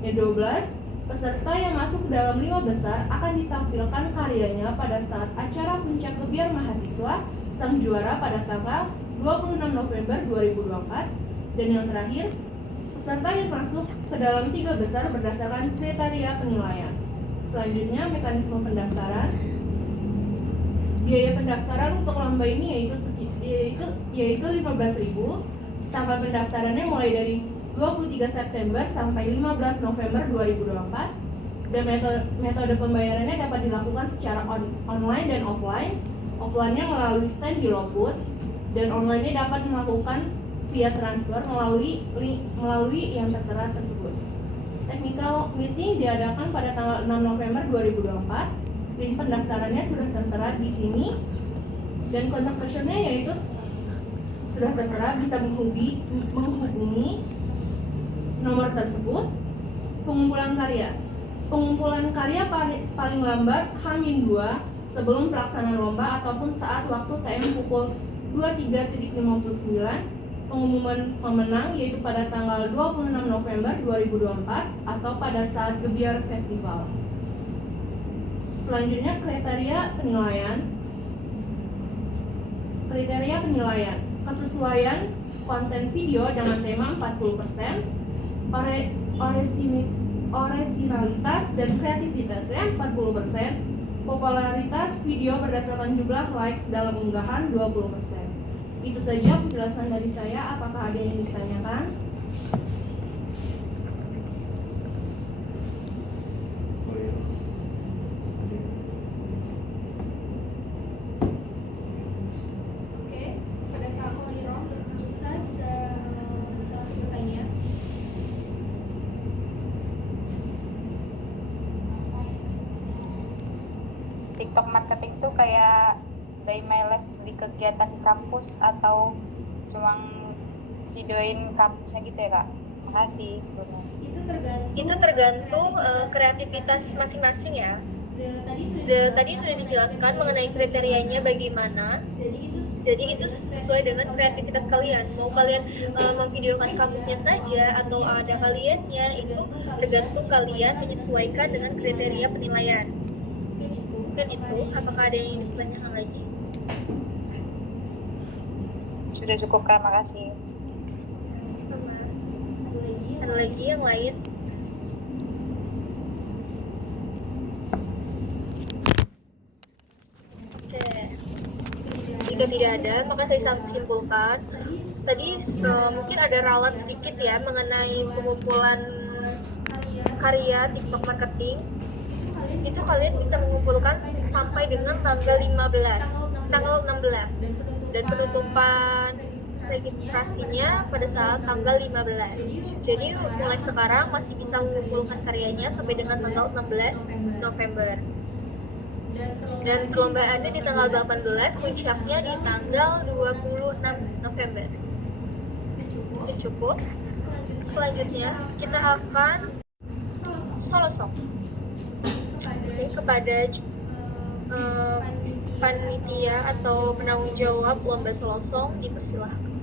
Yang 12, peserta yang masuk dalam 5 besar akan ditampilkan karyanya pada saat acara puncak gebiar mahasiswa sang juara pada tanggal 26 November 2024. Dan yang terakhir, peserta yang masuk ke dalam 3 besar berdasarkan kriteria penilaian. Selanjutnya, mekanisme pendaftaran. Biaya pendaftaran untuk lomba ini yaitu 15.000. Tanggal pendaftarannya mulai dari 23 September sampai 15 November 2024. Dan metode pembayarannya dapat dilakukan secara online dan offline. Offline-nya melalui stand di Lokus, dan online-nya dapat melakukan via transfer melalui yang tertera tersebut. Technical meeting diadakan pada tanggal 6 November 2024. Link pendaftarannya sudah tertera di sini, dan kontak personnya yaitu sudah tertera, bisa menghubungi nomor tersebut. Pengumpulan karya paling lambat H-2 sebelum pelaksanaan lomba ataupun saat waktu TM pukul 23.59. Pengumuman pemenang yaitu pada tanggal 26 November 2024 atau pada saat Gebiar Festival. Selanjutnya, kriteria penilaian. Kesesuaian konten video dengan tema 40%, orisinalitas dan kreativitasnya 40%, popularitas video berdasarkan jumlah likes dalam unggahan 20%. Itu saja penjelasan dari saya. Apakah ada yang ditanyakan? Oke, pada Kak Hoiron dan Nisa bisa langsung bertanya. TikTok marketing tuh kayak day my life di kegiatan kampus atau cuma videoin kampusnya gitu ya Kak? Makasih sebelumnya. Itu tergantung kreativitas masing-masing ya. Tadi sudah dijelaskan mengenai kriterianya bagaimana. Jadi itu sesuai dengan kreativitas kalian. Mau kalian memvideokan kampusnya saja atau ada kaliannya, itu tergantung kalian menyesuaikan dengan kriteria penilaian. Mungkin itu. Apakah ada yang ingin ditanyakan lagi? Sudah cukup Kak, makasih. Sama. Ada lagi yang lain? Oke. Jika tidak ada, maka saya simpulkan. Tadi mungkin ada ralat sedikit ya mengenai pengumpulan karya TikTok marketing. Itu kalian bisa mengumpulkan sampai dengan tanggal 16 dan penutupan registrasinya pada saat tanggal 15. Jadi mulai sekarang masih bisa mengumpulkan karyanya sampai dengan tanggal 16 November. Dan perlombaannya di tanggal 18, puncaknya di tanggal 26 November. Itu cukup. Selanjutnya kita akan solo song. Kepada panitia atau penanggung jawab lomba solo song dipersilahkan.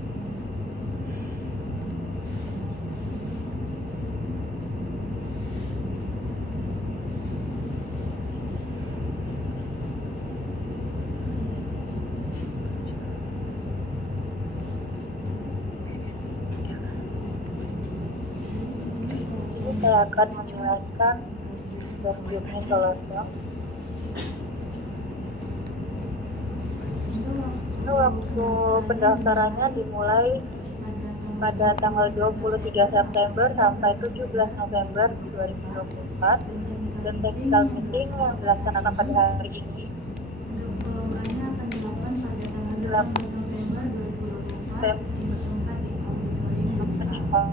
Saya akan menjelaskan berikutnya solo song. Waktu pendaftarannya dimulai pada tanggal 23 September sampai 17 November 2024 dan technical meeting yang dilaksanakan pada hari ini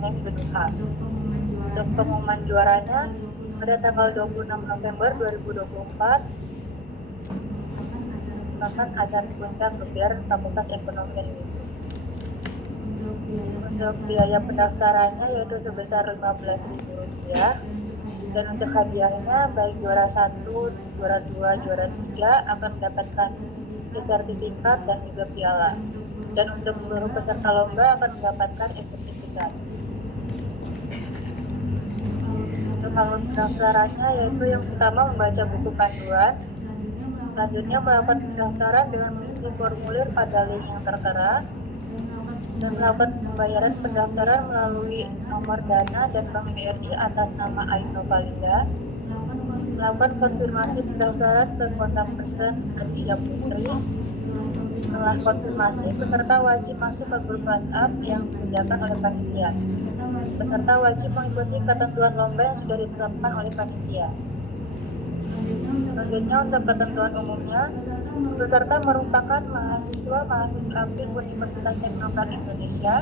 di gedung A. Untuk pengumuman juaranya pada tanggal 26 November 2024 merupakan acara puncak kegiatan Fakultas Ekonomi dan Bisnis. Untuk biaya pendaftarannya yaitu sebesar Rp15.000, dan untuk hadiahnya baik juara 1, juara 2, juara 3 akan mendapatkan sertifikat dan juga piala. Dan untuk seluruh peserta lomba akan mendapatkan sertifikat. Untuk alur pendaftarannya yaitu yang pertama membaca buku panduan, selanjutnya melakukan pendaftaran dengan mengisi formulir pada link yang tertera, dan melakukan pembayaran pendaftaran melalui nomor dana dan Bank BRI atas nama Aino Valinda, melakukan konfirmasi pendaftaran ke kontak person Adia Putri. Setelah konfirmasi, peserta wajib masuk ke grup WhatsApp yang disediakan oleh panitia. Peserta wajib mengikuti ketentuan lomba yang sudah ditetapkan oleh panitia. Selanjutnya untuk ketentuan umumnya, peserta merupakan mahasiswa aktif Universitas Teknokrat Indonesia.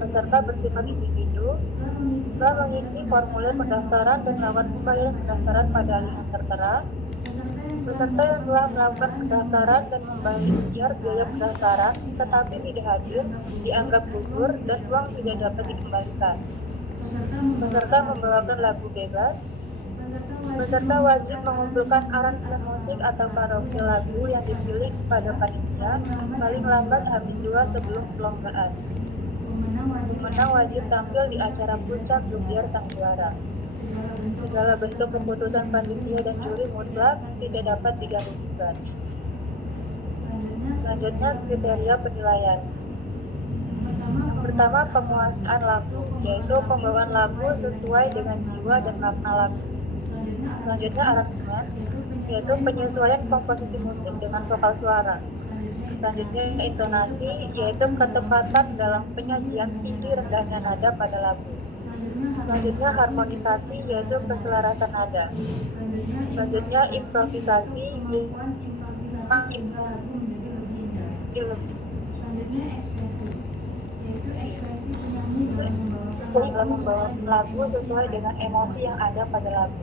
Peserta bersifat individu. Setelah mengisi formulir pendaftaran dan melakukan pembayaran pendaftaran pada link yang tertera, peserta yang telah melakukan pendaftaran dan membayar biaya pendaftaran tetapi tidak hadir dianggap gugur dan uang tidak dapat dikembalikan. Peserta membawakan lagu bebas. Peserta wajib mengumpulkan aransemen musik atau karaoke lagu yang dipilih pada panitia paling lambat H-2 sebelum perlombaan. Pemenang wajib tampil di acara puncak gebiar sang juara. Segala bentuk keputusan panitia dan juri mutlak tidak dapat diganggu-gugat. Selanjutnya kriteria penilaian. Pertama, penguasaan lagu, yaitu pembawaan lagu sesuai dengan jiwa dan makna lagu. Selanjutnya aransemen, yaitu penyesuaian komposisi musik dengan vokal suara. Selanjutnya intonasi, yaitu ketepatan dalam penyajian tinggi rendahnya nada pada lagu. Selanjutnya harmonisasi, yaitu keselarasan nada. Selanjutnya improvisasi, dalam membawa lagu sesuai dengan emosi yang ada pada lagu.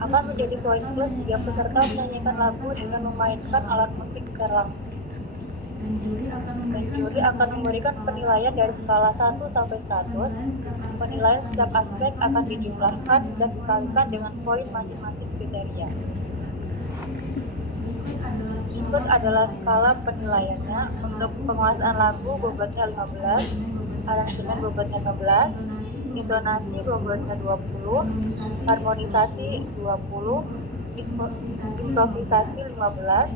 Akan menjadi poin plus jika peserta menyanyikan lagu dengan memainkan alat musik secara langsung. Dan juri akan memberikan penilaian dari skala 1 sampai 100. Penilaian setiap aspek akan dijumlahkan dan dikalikan dengan poin masing-masing kriteria. Berikut adalah skala penilaiannya. Untuk penguasaan lagu bobotnya 15, aransemen bobotnya 15, intonasi bobotnya 20, harmonisasi 20, improvisasi 15,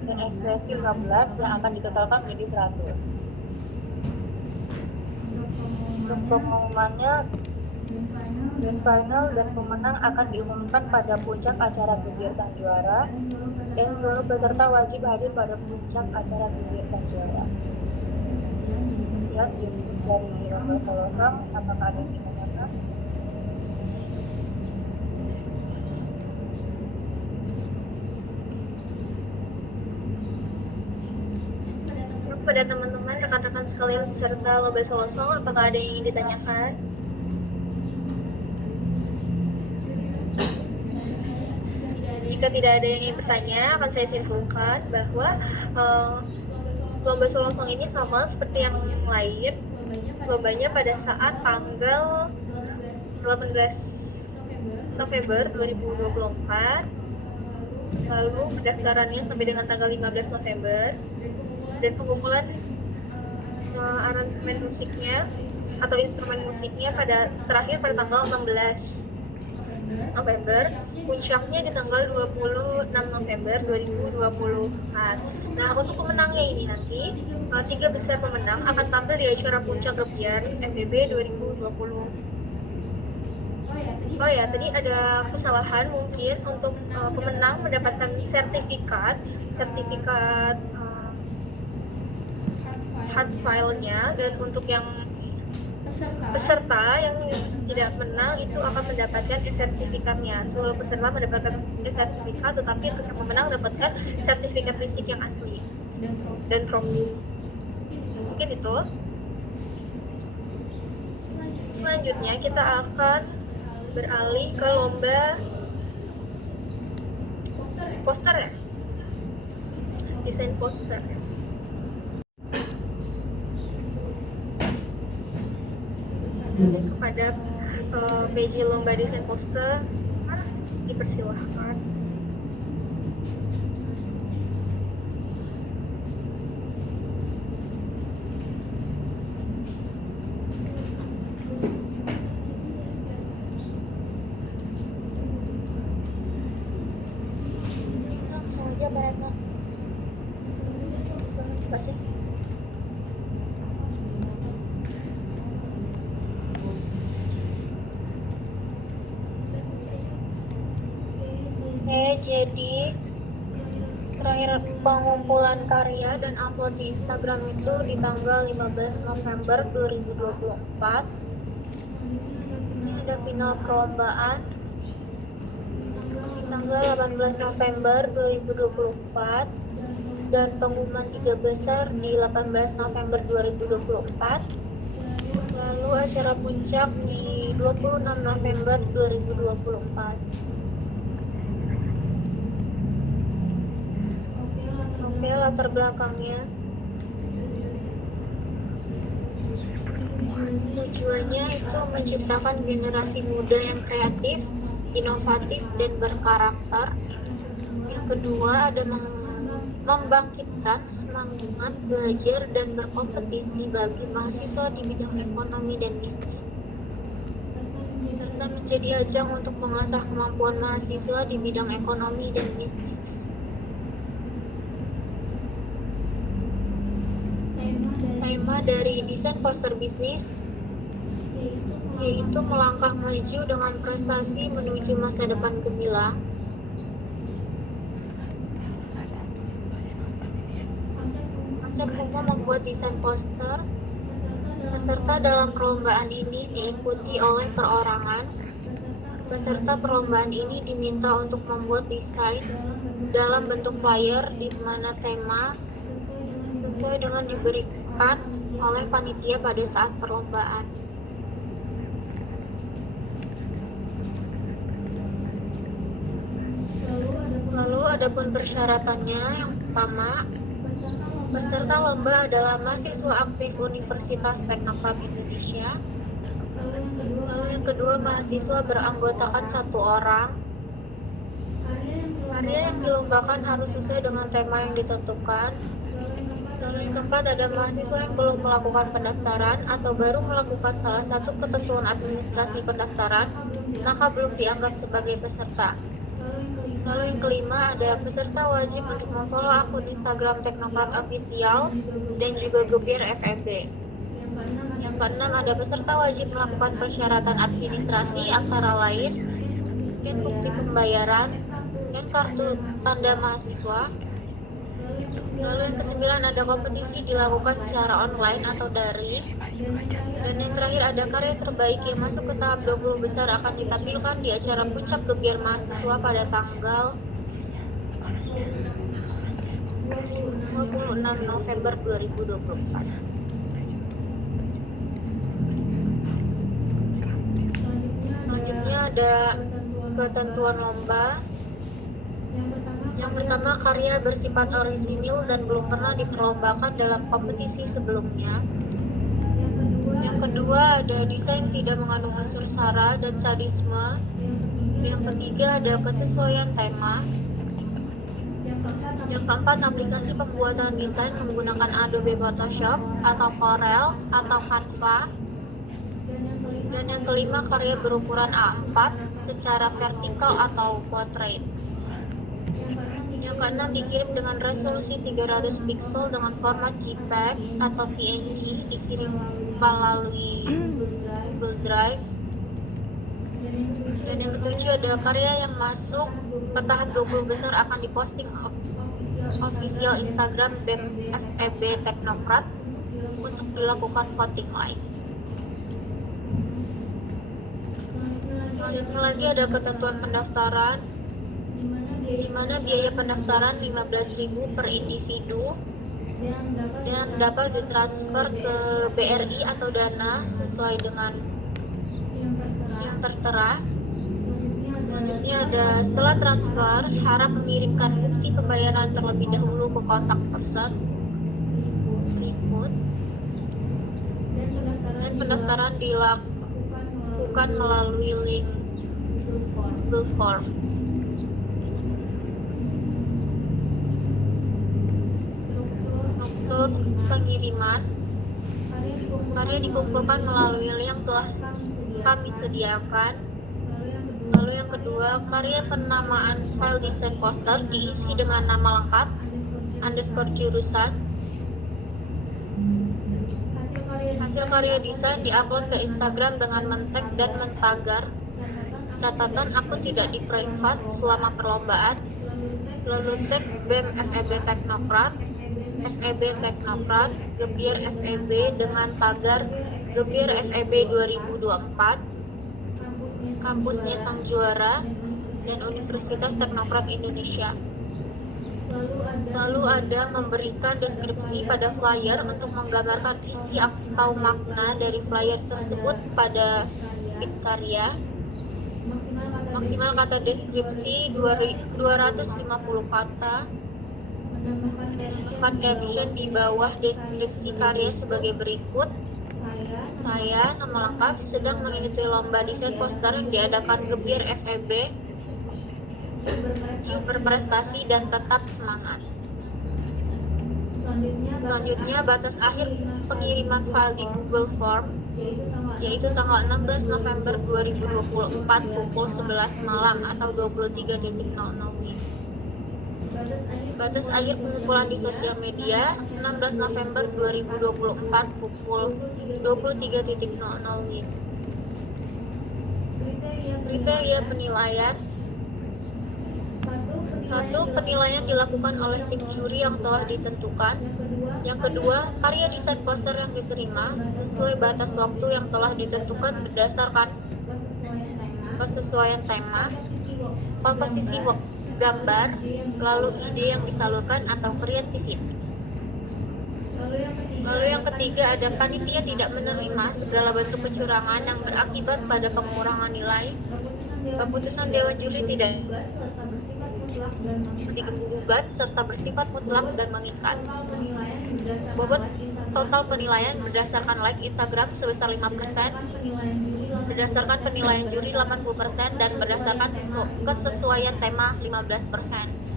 dan ekspresi 15 yang akan ditotalkan menjadi 100. Untuk pengumumannya, grand final dan pemenang akan diumumkan pada puncak acara gebiar sang juara, dan seluruh peserta wajib hadir pada puncak acara gebiar sang juara. Sekian jurus dari Lomba Solosong. Apakah ada yang ditanyakan? Pada teman-teman, rekan-rekan sekalian peserta Lomba Solosong, apakah ada yang ingin ditanyakan? Jika tidak ada yang ingin bertanya, akan saya simpulkan bahwa Lomba Solosong ini sama seperti yang lain. Lombanya pada saat tanggal 18 November 2024, lalu pendaftarannya sampai dengan tanggal 15 November, dan pengumpulan aransemen musiknya atau instrumen musiknya terakhir pada tanggal 16 November, puncaknya di tanggal 26 November 2024. Nah, untuk pemenangnya ini nanti 3 besar pemenang akan tampil di acara puncak gebiar FEB 2020. Oh ya, tadi ada kesalahan mungkin untuk pemenang mendapatkan sertifikat hard file-nya, dan untuk yang peserta yang tidak menang itu akan mendapatkan sertifikatnya. Seluruh peserta mendapatkan sertifikat, tetapi untuk yang pemenang mendapatkan sertifikat fisik yang asli dan trofi. Mungkin itu. Selanjutnya kita akan beralih ke lomba poster ya, desain poster. Kepada PJ lomba desain poster dipersilahkan. Langsung aja Pak Retno. Langsung aja sih. Oke, jadi terakhir pengumpulan karya dan upload di Instagram itu di tanggal 15 November 2024. Ini ada final perlombaan di tanggal 18 November 2024 dan pengumuman 3 besar di 18 November 2024. Lalu acara puncak di 26 November 2024. Oke, latar belakangnya. Tujuannya itu menciptakan generasi muda yang kreatif, inovatif, dan berkarakter. Yang kedua ada membangkitkan semangat belajar dan berkompetisi bagi mahasiswa di bidang ekonomi dan bisnis, serta menjadi ajang untuk mengasah kemampuan mahasiswa di bidang ekonomi dan bisnis. Tema dari desain poster bisnis yaitu melangkah maju dengan prestasi menuju masa depan gemilang. Konsep umum membuat desain poster. Peserta dalam perlombaan ini diikuti oleh perorangan. Peserta perlombaan ini diminta untuk membuat desain dalam bentuk flyer di mana tema sesuai dengan diberikan oleh panitia pada saat perlombaan. Lalu adapun persyaratannya, yang pertama, peserta lomba adalah mahasiswa aktif Universitas Teknokrat Indonesia. Lalu yang kedua, mahasiswa beranggotakan 1 orang. Karya yang dilombakan harus sesuai dengan tema yang ditentukan. Lalu yang keempat, ada mahasiswa yang belum melakukan pendaftaran atau baru melakukan salah satu ketentuan administrasi pendaftaran, maka belum dianggap sebagai peserta. Lalu yang kelima, ada peserta wajib untuk memfollow akun Instagram Teknokrat Official dan juga Gebir FEB. Yang keenam, ada peserta wajib melakukan persyaratan administrasi antara lain scan bukti pembayaran dan kartu tanda mahasiswa. Lalu yang kesembilan, ada kompetisi dilakukan secara online atau daring. Dan yang terakhir, ada karya terbaik yang masuk ke tahap 20 besar akan ditampilkan di acara puncak Gebir mahasiswa pada tanggal 26 November 2024. Selanjutnya ada ketentuan lomba. Yang pertama, karya bersifat orisinil dan belum pernah diperlombakan dalam kompetisi sebelumnya. Yang kedua, ada desain tidak mengandung unsur sara dan sadisme. Yang ketiga, ada kesesuaian tema. Yang keempat, aplikasi pembuatan desain yang menggunakan Adobe Photoshop atau Corel atau Canva. Dan yang kelima, karya berukuran A4 secara vertikal atau portrait. Yang keenam, dikirim dengan resolusi 300 pixel dengan format JPEG atau PNG, dikirim melalui Google Drive. Dan yang ketujuh, ada karya yang masuk ke tahap 20 besar akan diposting official Instagram BEM FEB Teknokrat untuk dilakukan voting live. Selanjutnya lagi ada ketentuan pendaftaran, di mana biaya pendaftaran 15.000 per individu dan dapat ditransfer ke BRI atau Dana sesuai dengan yang tertera. Ini ada setelah transfer, harap mengirimkan bukti pembayaran terlebih dahulu ke kontak person berikut. Dan pendaftaran dilakukan melalui link Google Form. Struktur pengiriman, karya dikumpulkan melalui link yang telah kami sediakan. Lalu yang kedua, karya penamaan file desain poster diisi dengan nama lengkap, underscore jurusan. Hasil karya desain diupload ke Instagram dengan men-tag dan men-tagar. Catatan akun tidak di-private selama perlombaan. Lalu tag BEM FEB Teknokrat, FEB Teknokrat, Gebiar FEB dengan tagar Gebiar FEB 2024, kampusnya sang juara, dan Universitas Teknokrat Indonesia. Lalu ada memberikan deskripsi pada flyer untuk menggambarkan isi atau makna dari flyer tersebut pada bit karya. Maksimal kata deskripsi 250 kata. Menambahkan caption di bawah deskripsi karya sebagai berikut. Saya, nama lengkap, sedang mengikuti lomba desain poster yang diadakan Gebiar FEB. Yuk berprestasi dan tetap semangat. Selanjutnya, batas akhir pengiriman file di Google Form yaitu tanggal 16 November 2024 pukul 11 malam atau 23.00 WIB. Batas akhir pengumpulan di sosial media 16 November 2024 pukul 23.00 WIB. Kriteria penilaian. 1. Penilaian dilakukan oleh tim juri yang telah ditentukan. Yang kedua, karya desain poster yang diterima sesuai batas waktu yang telah ditentukan berdasarkan kesesuaian tema, komposisi gambar, lalu ide yang disalurkan atau kreativitas. Lalu yang ketiga, ada panitia tidak menerima segala bentuk kecurangan yang berakibat pada pengurangan nilai. Keputusan Dewan Juri tidak digugat serta bersifat mutlak dan mengikat. Bobot total penilaian berdasarkan like Instagram sebesar 5%, berdasarkan penilaian juri 80%, dan berdasarkan kesesuaian tema 15%.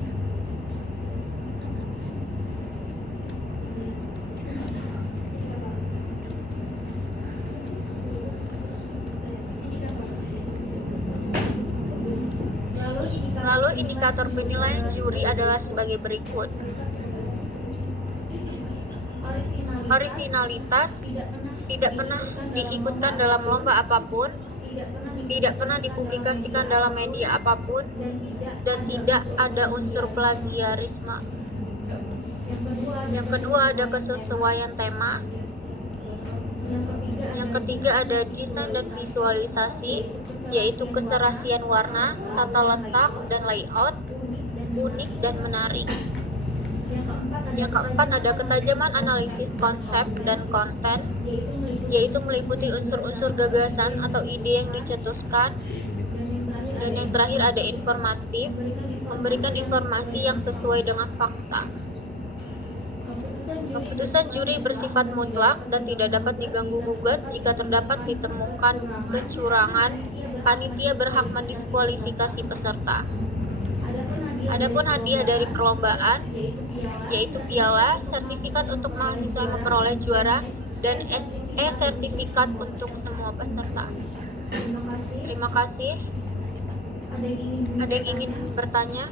Lalu indikator penilaian juri adalah sebagai berikut. Orisinalitas, tidak pernah diikutkan dalam lomba apapun, tidak pernah dipublikasikan dalam media apapun, dan tidak ada unsur plagiarisme. Yang kedua ada kesesuaian tema. Yang ketiga ada desain dan visualisasi, yaitu keserasian warna, tata letak, dan layout, unik dan menarik. Yang keempat ada ketajaman analisis konsep dan konten, yaitu meliputi unsur-unsur gagasan atau ide yang dicetuskan. Dan yang terakhir ada informatif, memberikan informasi yang sesuai dengan fakta. Keputusan juri bersifat mutlak dan tidak dapat diganggu-gugat. Jika terdapat ditemukan kecurangan, panitia berhak mendiskualifikasi peserta. Adapun hadiah dari perlombaan, yaitu piala, sertifikat untuk mahasiswa yang memperoleh juara, dan sertifikat untuk semua peserta. Terima kasih. Ada yang ingin bertanya?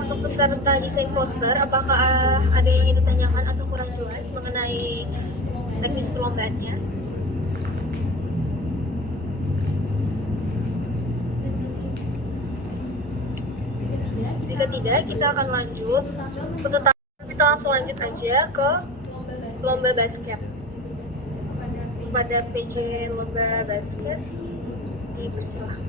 Untuk peserta desain poster, apakah ada yang ingin ditanyakan atau kurang jelas mengenai teknis perlombaannya? Jika tidak, kita akan lanjut. Untuk kita langsung lanjut aja ke lomba basket. Pada PJ lomba basket, dipersilahkan.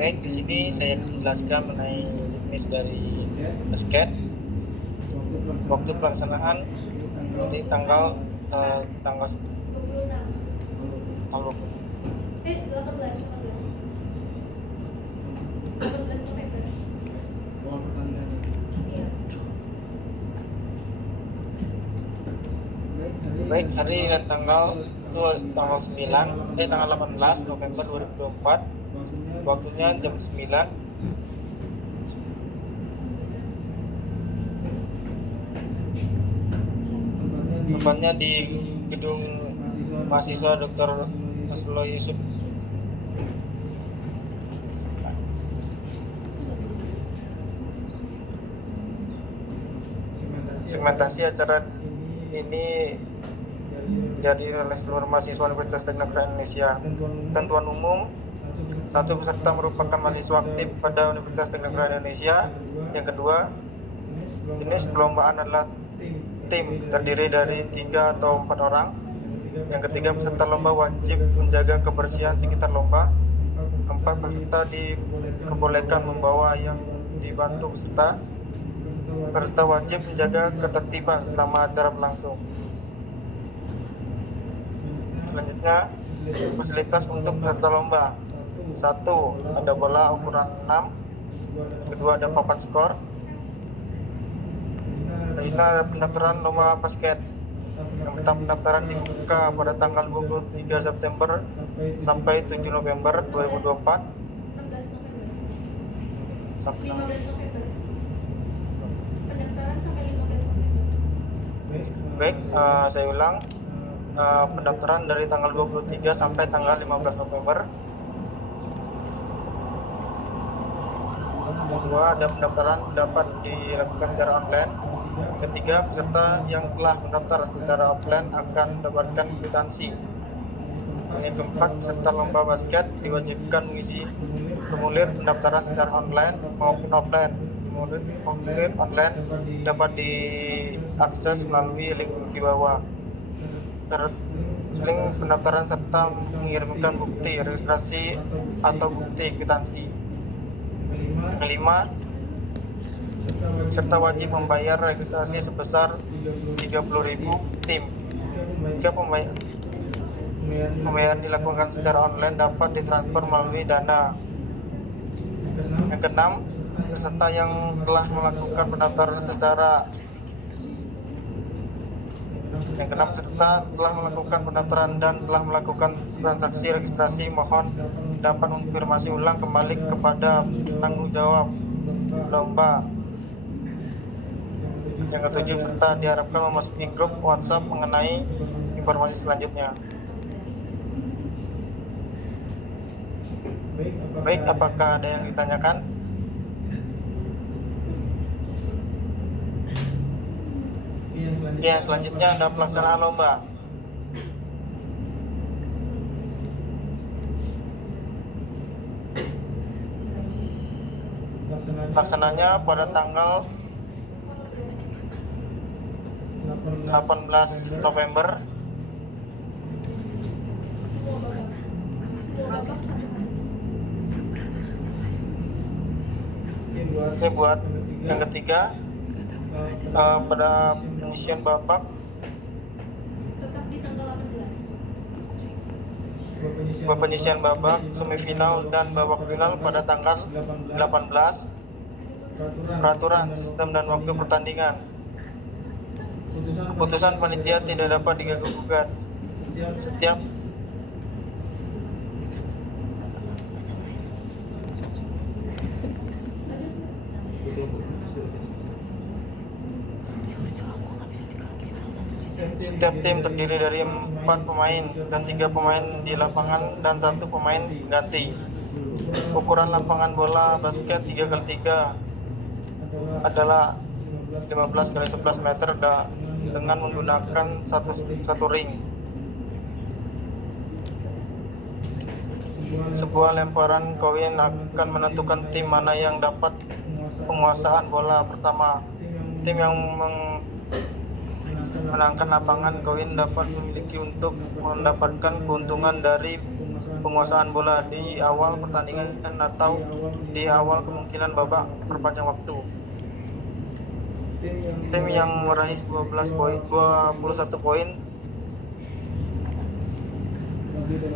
Baik, di sini saya akan menjelaskan mengenai jenis dari basket. Waktu pelaksanaan di tanggal 26. tanggal 18 November. Iya. baik hari dan tanggal itu tanggal 18 November 2024. Waktunya jam 9. Tempatnya di gedung mahasiswa Dr. Nasrullah Yusuf. Segmentasi acara ini dari oleh seluruh mahasiswa Universitas Teknik Indonesia. Ketentuan umum: satu, peserta merupakan mahasiswa aktif pada Universitas Teknik Indonesia. Yang kedua, jenis perlombaan adalah tim terdiri dari 3 atau 4 orang. Yang ketiga, peserta lomba wajib menjaga kebersihan sekitar lomba. Keempat, peserta diperbolehkan membawa yang dibantu peserta. Peserta wajib menjaga ketertiban selama acara berlangsung. Selanjutnya, fasilitas untuk peserta lomba. 1. Ada bola ukuran 6. Kedua, ada papan skor. Selanjutnya ada pendaftaran lomba basket. Yang pertama, pendaftaran dibuka pada tanggal 23 September sampai 7 November 2024. 16 November. 15 November. Pendaftaran sampai 15 November. Baik, saya ulang. Pendaftaran dari tanggal 23 sampai tanggal 15 November. Kedua, ada pendaftaran dapat dilakukan secara online. Ketiga, peserta yang telah mendaftar secara offline akan mendapatkan kwitansi. Yang keempat, peserta lomba basket diwajibkan mengisi formulir pendaftaran secara online maupun offline. Formulir online dapat diakses melalui link di bawah. Link pendaftaran serta mengirimkan bukti registrasi atau bukti kwitansi. Kelima, peserta wajib membayar registrasi sebesar 30.000 tim. Jika pembayaran dilakukan secara online dapat ditransfer melalui Dana. Yang keenam, peserta yang telah melakukan pendaftaran dan telah melakukan transaksi registrasi mohon dapat konfirmasi ulang kembali kepada penanggung jawab lomba. Yang ketujuh, peserta diharapkan memasuki grup WhatsApp mengenai informasi selanjutnya. Baik, apakah ada yang ditanyakan? Ya, selanjutnya ada pelaksanaan lomba. Pelaksananya pada tanggal 18 November. Ini buat yang ketiga, pada penyisian babak Tetap di tanggal 18. penyisian babak semifinal dan babak final pada tanggal 18. Peraturan, sistem dan waktu pertandingan. Keputusan panitia tidak dapat diganggu-gugat. Setiap tim terdiri dari 4 pemain dan 3 pemain di lapangan dan 1 pemain ganti. Ukuran lapangan bola basket 3x3 adalah 15x11 meter dengan menggunakan satu ring. Sebuah lemparan koin akan menentukan tim mana yang dapat penguasaan bola pertama. Tim yang menangkan lapangan koin dapat memiliki untuk mendapatkan keuntungan dari penguasaan bola di awal pertandingan atau di awal kemungkinan babak perpanjang waktu. Tim yang meraih 21 poin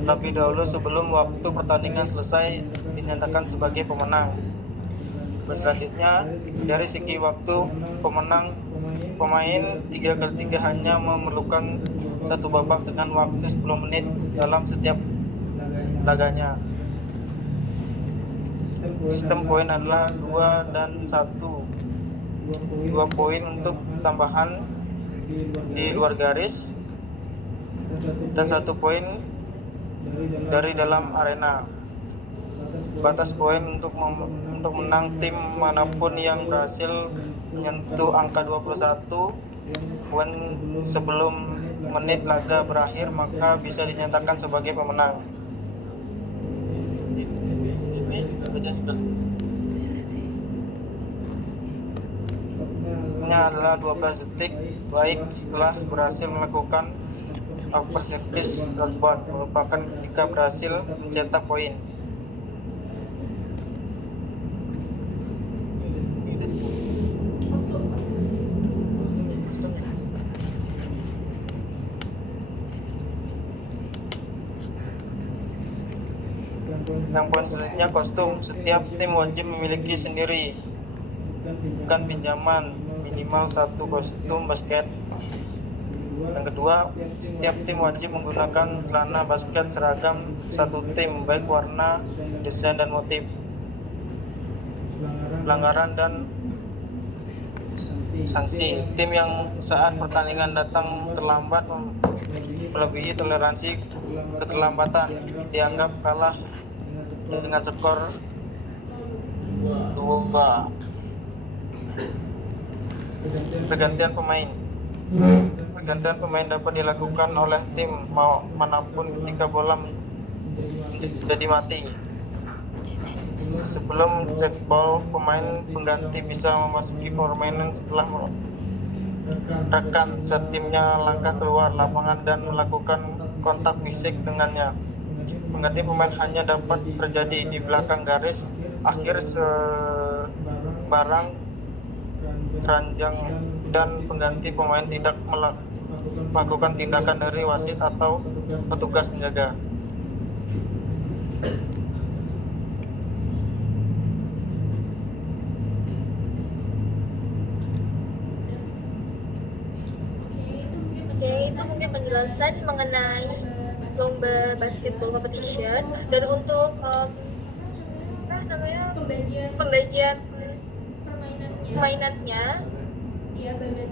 lebih dahulu sebelum waktu pertandingan selesai dinyatakan sebagai pemenang. Dan selanjutnya, dari segi waktu pemain 3x3 hanya memerlukan satu babak dengan waktu 10 menit dalam setiap laganya. Sistem poin adalah 2 dan 1. 2 poin untuk tambahan di luar garis dan 1 poin dari dalam arena. Batas poin untuk menang tim manapun yang berhasil menyentuh angka 21 poin sebelum menit laga berakhir maka bisa dinyatakan sebagai pemenang. Ini adalah 12 detik baik setelah berhasil melakukan upper service tersebut merupakan ketika berhasil mencetak poin. Yang poin selanjutnya kostum. Setiap tim wajib memiliki sendiri, bukan pinjaman, minimal 1 kostum basket. Yang kedua, setiap tim wajib menggunakan celana basket seragam satu tim, baik warna, desain, dan motif. Pelanggaran dan sanksi. Tim yang saat pertandingan datang terlambat melebihi toleransi keterlambatan dianggap kalah dengan skor 2. Pergantian pemain. Pergantian pemain dapat dilakukan oleh tim manapun ketika bola menjadi mati. Sebelum cek ball, pemain pengganti bisa memasuki permainan setelah rekan setimnya langkah keluar lapangan dan melakukan kontak fisik dengannya. Pengganti pemain hanya dapat terjadi di belakang garis akhir sebarang keranjang dan pengganti pemain tidak melakukan tindakan dari wasit atau petugas penjaga. Oke, itu mungkin penjelasan mengenai lomba basketball competition. Dan untuk pembagian permainannya,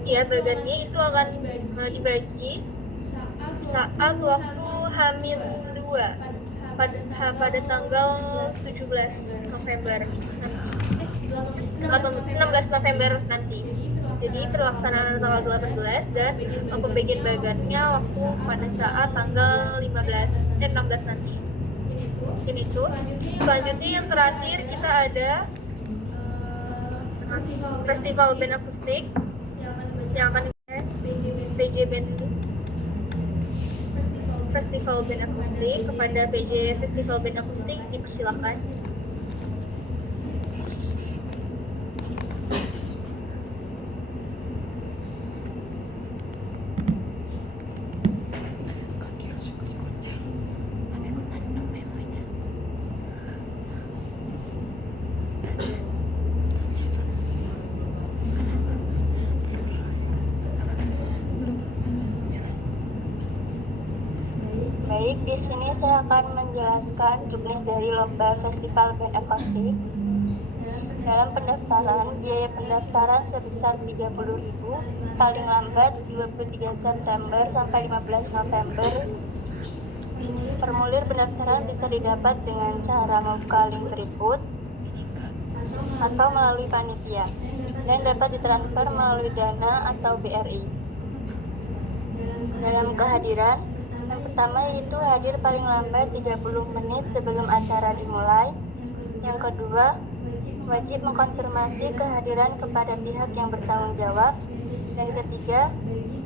bagannya itu akan dibagi saat waktu H-2 pada tanggal 17 November 16 November nanti. Jadi pelaksanaan tanggal 18 dan pembagian bagannya waktu pada saat tanggal 16 nanti. Mungkin itu. Selanjutnya yang terakhir kita ada Festival Band Akustik yang akan PJ Band Festival Band Akustik. Kepada PJ Festival Band Akustik dipersilakan. Baik, di sini saya akan menjelaskan juknis dari lomba Festival Band Akustik. Dalam pendaftaran, biaya pendaftaran sebesar 30.000, paling lambat 23 September sampai 15 November. Formulir pendaftaran bisa didapat dengan cara membuka link berikut atau melalui panitia, dan dapat ditransfer melalui Dana atau BRI. Dalam kehadiran, yang pertama yaitu hadir paling lambat 30 menit sebelum acara dimulai. Yang kedua, wajib mengkonfirmasi kehadiran kepada pihak yang bertanggung jawab. Dan ketiga,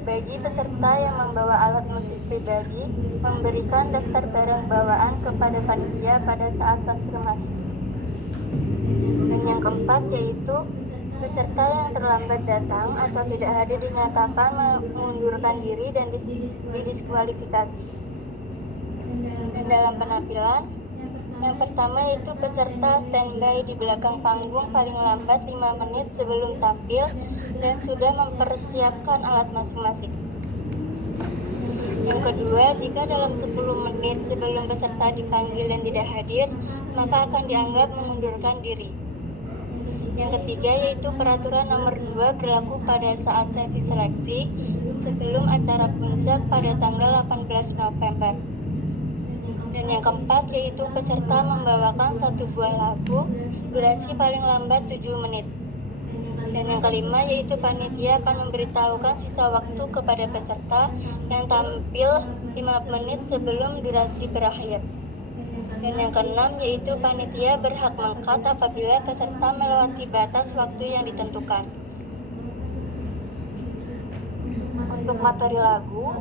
bagi peserta yang membawa alat musik pribadi, memberikan daftar barang bawaan kepada panitia pada saat konfirmasi. Dan yang keempat yaitu peserta yang terlambat datang atau tidak hadir dinyatakan mengundurkan diri dan didiskualifikasi. Dan dalam penampilan, yang pertama yaitu peserta standby di belakang panggung paling lambat 5 menit sebelum tampil dan sudah mempersiapkan alat masing-masing. Yang kedua, jika dalam 10 menit sebelum peserta dipanggil dan tidak hadir, maka akan dianggap mengundurkan diri. Yang ketiga yaitu peraturan nomor 2 berlaku pada saat sesi seleksi sebelum acara puncak pada tanggal 18 November. Dan yang keempat yaitu peserta membawakan 1 buah lagu durasi paling lambat 7 menit. Dan yang kelima yaitu panitia akan memberitahukan sisa waktu kepada peserta yang tampil 5 menit sebelum durasi berakhir. Dan yang keenam yaitu panitia berhak meng-cut apabila peserta melewati batas waktu yang ditentukan. Untuk materi lagu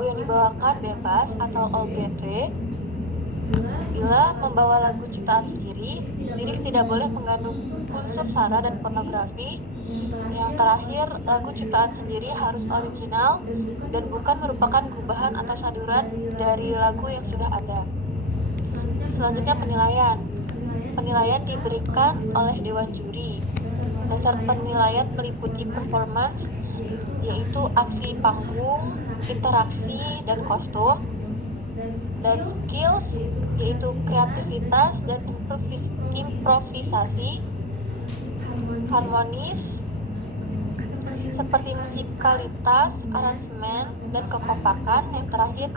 yang dibawakan bebas atau all genre. Bila membawa lagu ciptaan sendiri, lirik tidak boleh mengandung unsur sara dan pornografi. Yang terakhir, lagu ciptaan sendiri harus original dan bukan merupakan gubahan atau saduran dari lagu yang sudah ada. Selanjutnya penilaian. Penilaian diberikan oleh Dewan Juri. Dasar penilaian meliputi performance, yaitu aksi panggung, interaksi, dan kostum. Dan skills, yaitu kreativitas dan improvisasi. Harmonis, seperti musikalitas, aransemen, dan kekompakan. Yang terakhir,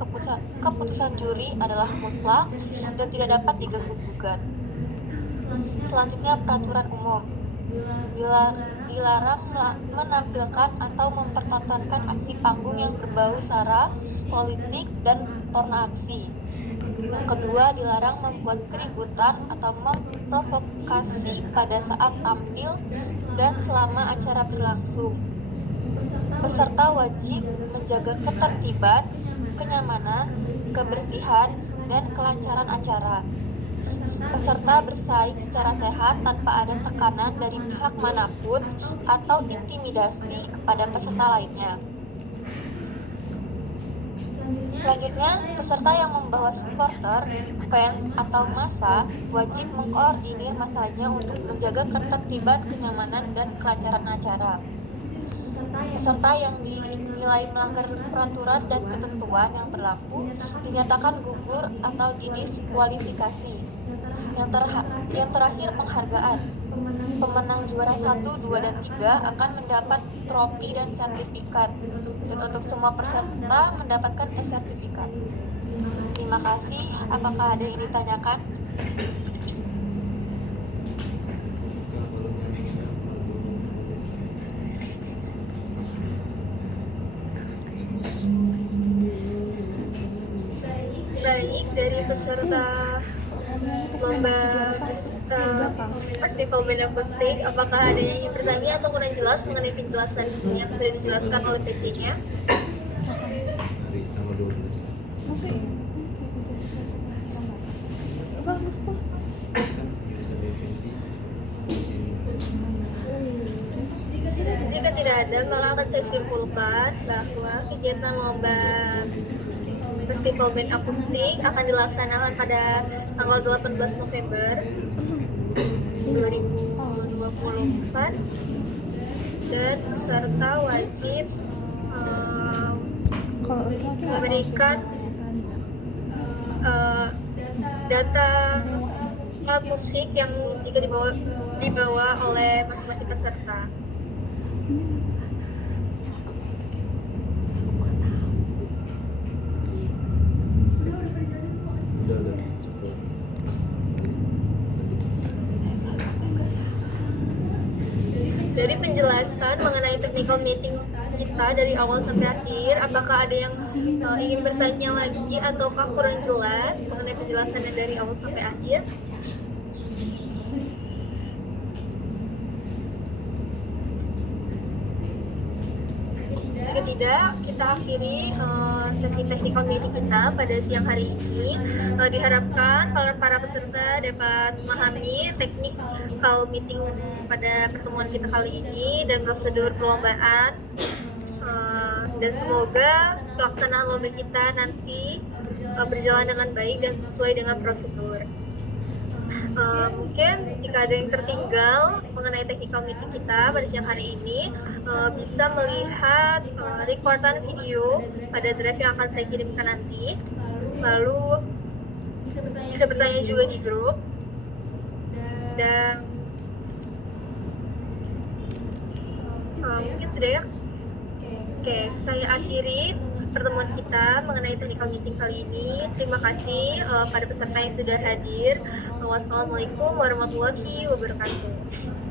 keputusan juri adalah mutlak dan tidak dapat diganggu-gugat. Selanjutnya peraturan umum. Dilarang menampilkan atau mempertontonkan aksi panggung yang berbau sara, politik, dan porno aksi. Yang kedua, dilarang membuat keributan atau memprovokasi pada saat tampil dan selama acara berlangsung. Peserta wajib menjaga ketertiban, kenyamanan, kebersihan, dan kelancaran acara. Peserta bersaing secara sehat tanpa ada tekanan dari pihak manapun atau intimidasi kepada peserta lainnya. Selanjutnya, peserta yang membawa supporter, fans, atau massa wajib mengkoordinir massanya untuk menjaga ketertiban, kenyamanan, dan kelancaran acara. Peserta yang dinilai melanggar peraturan dan ketentuan yang berlaku dinyatakan gugur atau didiskualifikasi. Yang terakhir penghargaan. Pemenang juara 1, 2, dan 3 akan mendapat trofi dan sertifikat. Dan untuk semua peserta mendapatkan sertifikat. Terima kasih. Apakah ada yang ditanyakan? Baik, dari peserta lomba festival band akustik, apakah ada yang ingin bertanya atau kurang jelas mengenai penjelasan yang sudah dijelaskan oleh PC-nya? Hari tanggal 12. Kan jurusan definitif di sini. Jika tidak ada, maka akan saya simpulkan bahwa kegiatan lomba festival band akustik akan dilaksanakan pada tanggal 18 November 2024 dan peserta wajib memberikan data alat musik yang jika dibawa oleh masing-masing peserta. Udah cukup. Dari penjelasan mengenai technical meeting kita dari awal sampai akhir, apakah ada yang ingin bertanya lagi ataukah kurang jelas mengenai penjelasannya dari awal sampai akhir? Jika tidak, kita kita akhiri sesi technical meeting kita pada siang hari ini. Diharapkan para peserta dapat memahami technical meeting pada pertemuan kita kali ini dan prosedur perlombaan. Dan semoga pelaksanaan lomba kita nanti berjalan dengan baik dan sesuai dengan prosedur. Mungkin jika ada yang tertinggal mengenai technical meeting kita pada siang hari ini, bisa melihat recordan video pada drive yang akan saya kirimkan nanti. Lalu bisa bertanya juga di grup. Dan mungkin sudah ya. Oke, saya akhiri pertemuan kita mengenai technical meeting kali ini. Terima kasih pada peserta yang sudah hadir. Wassalamualaikum warahmatullahi wabarakatuh.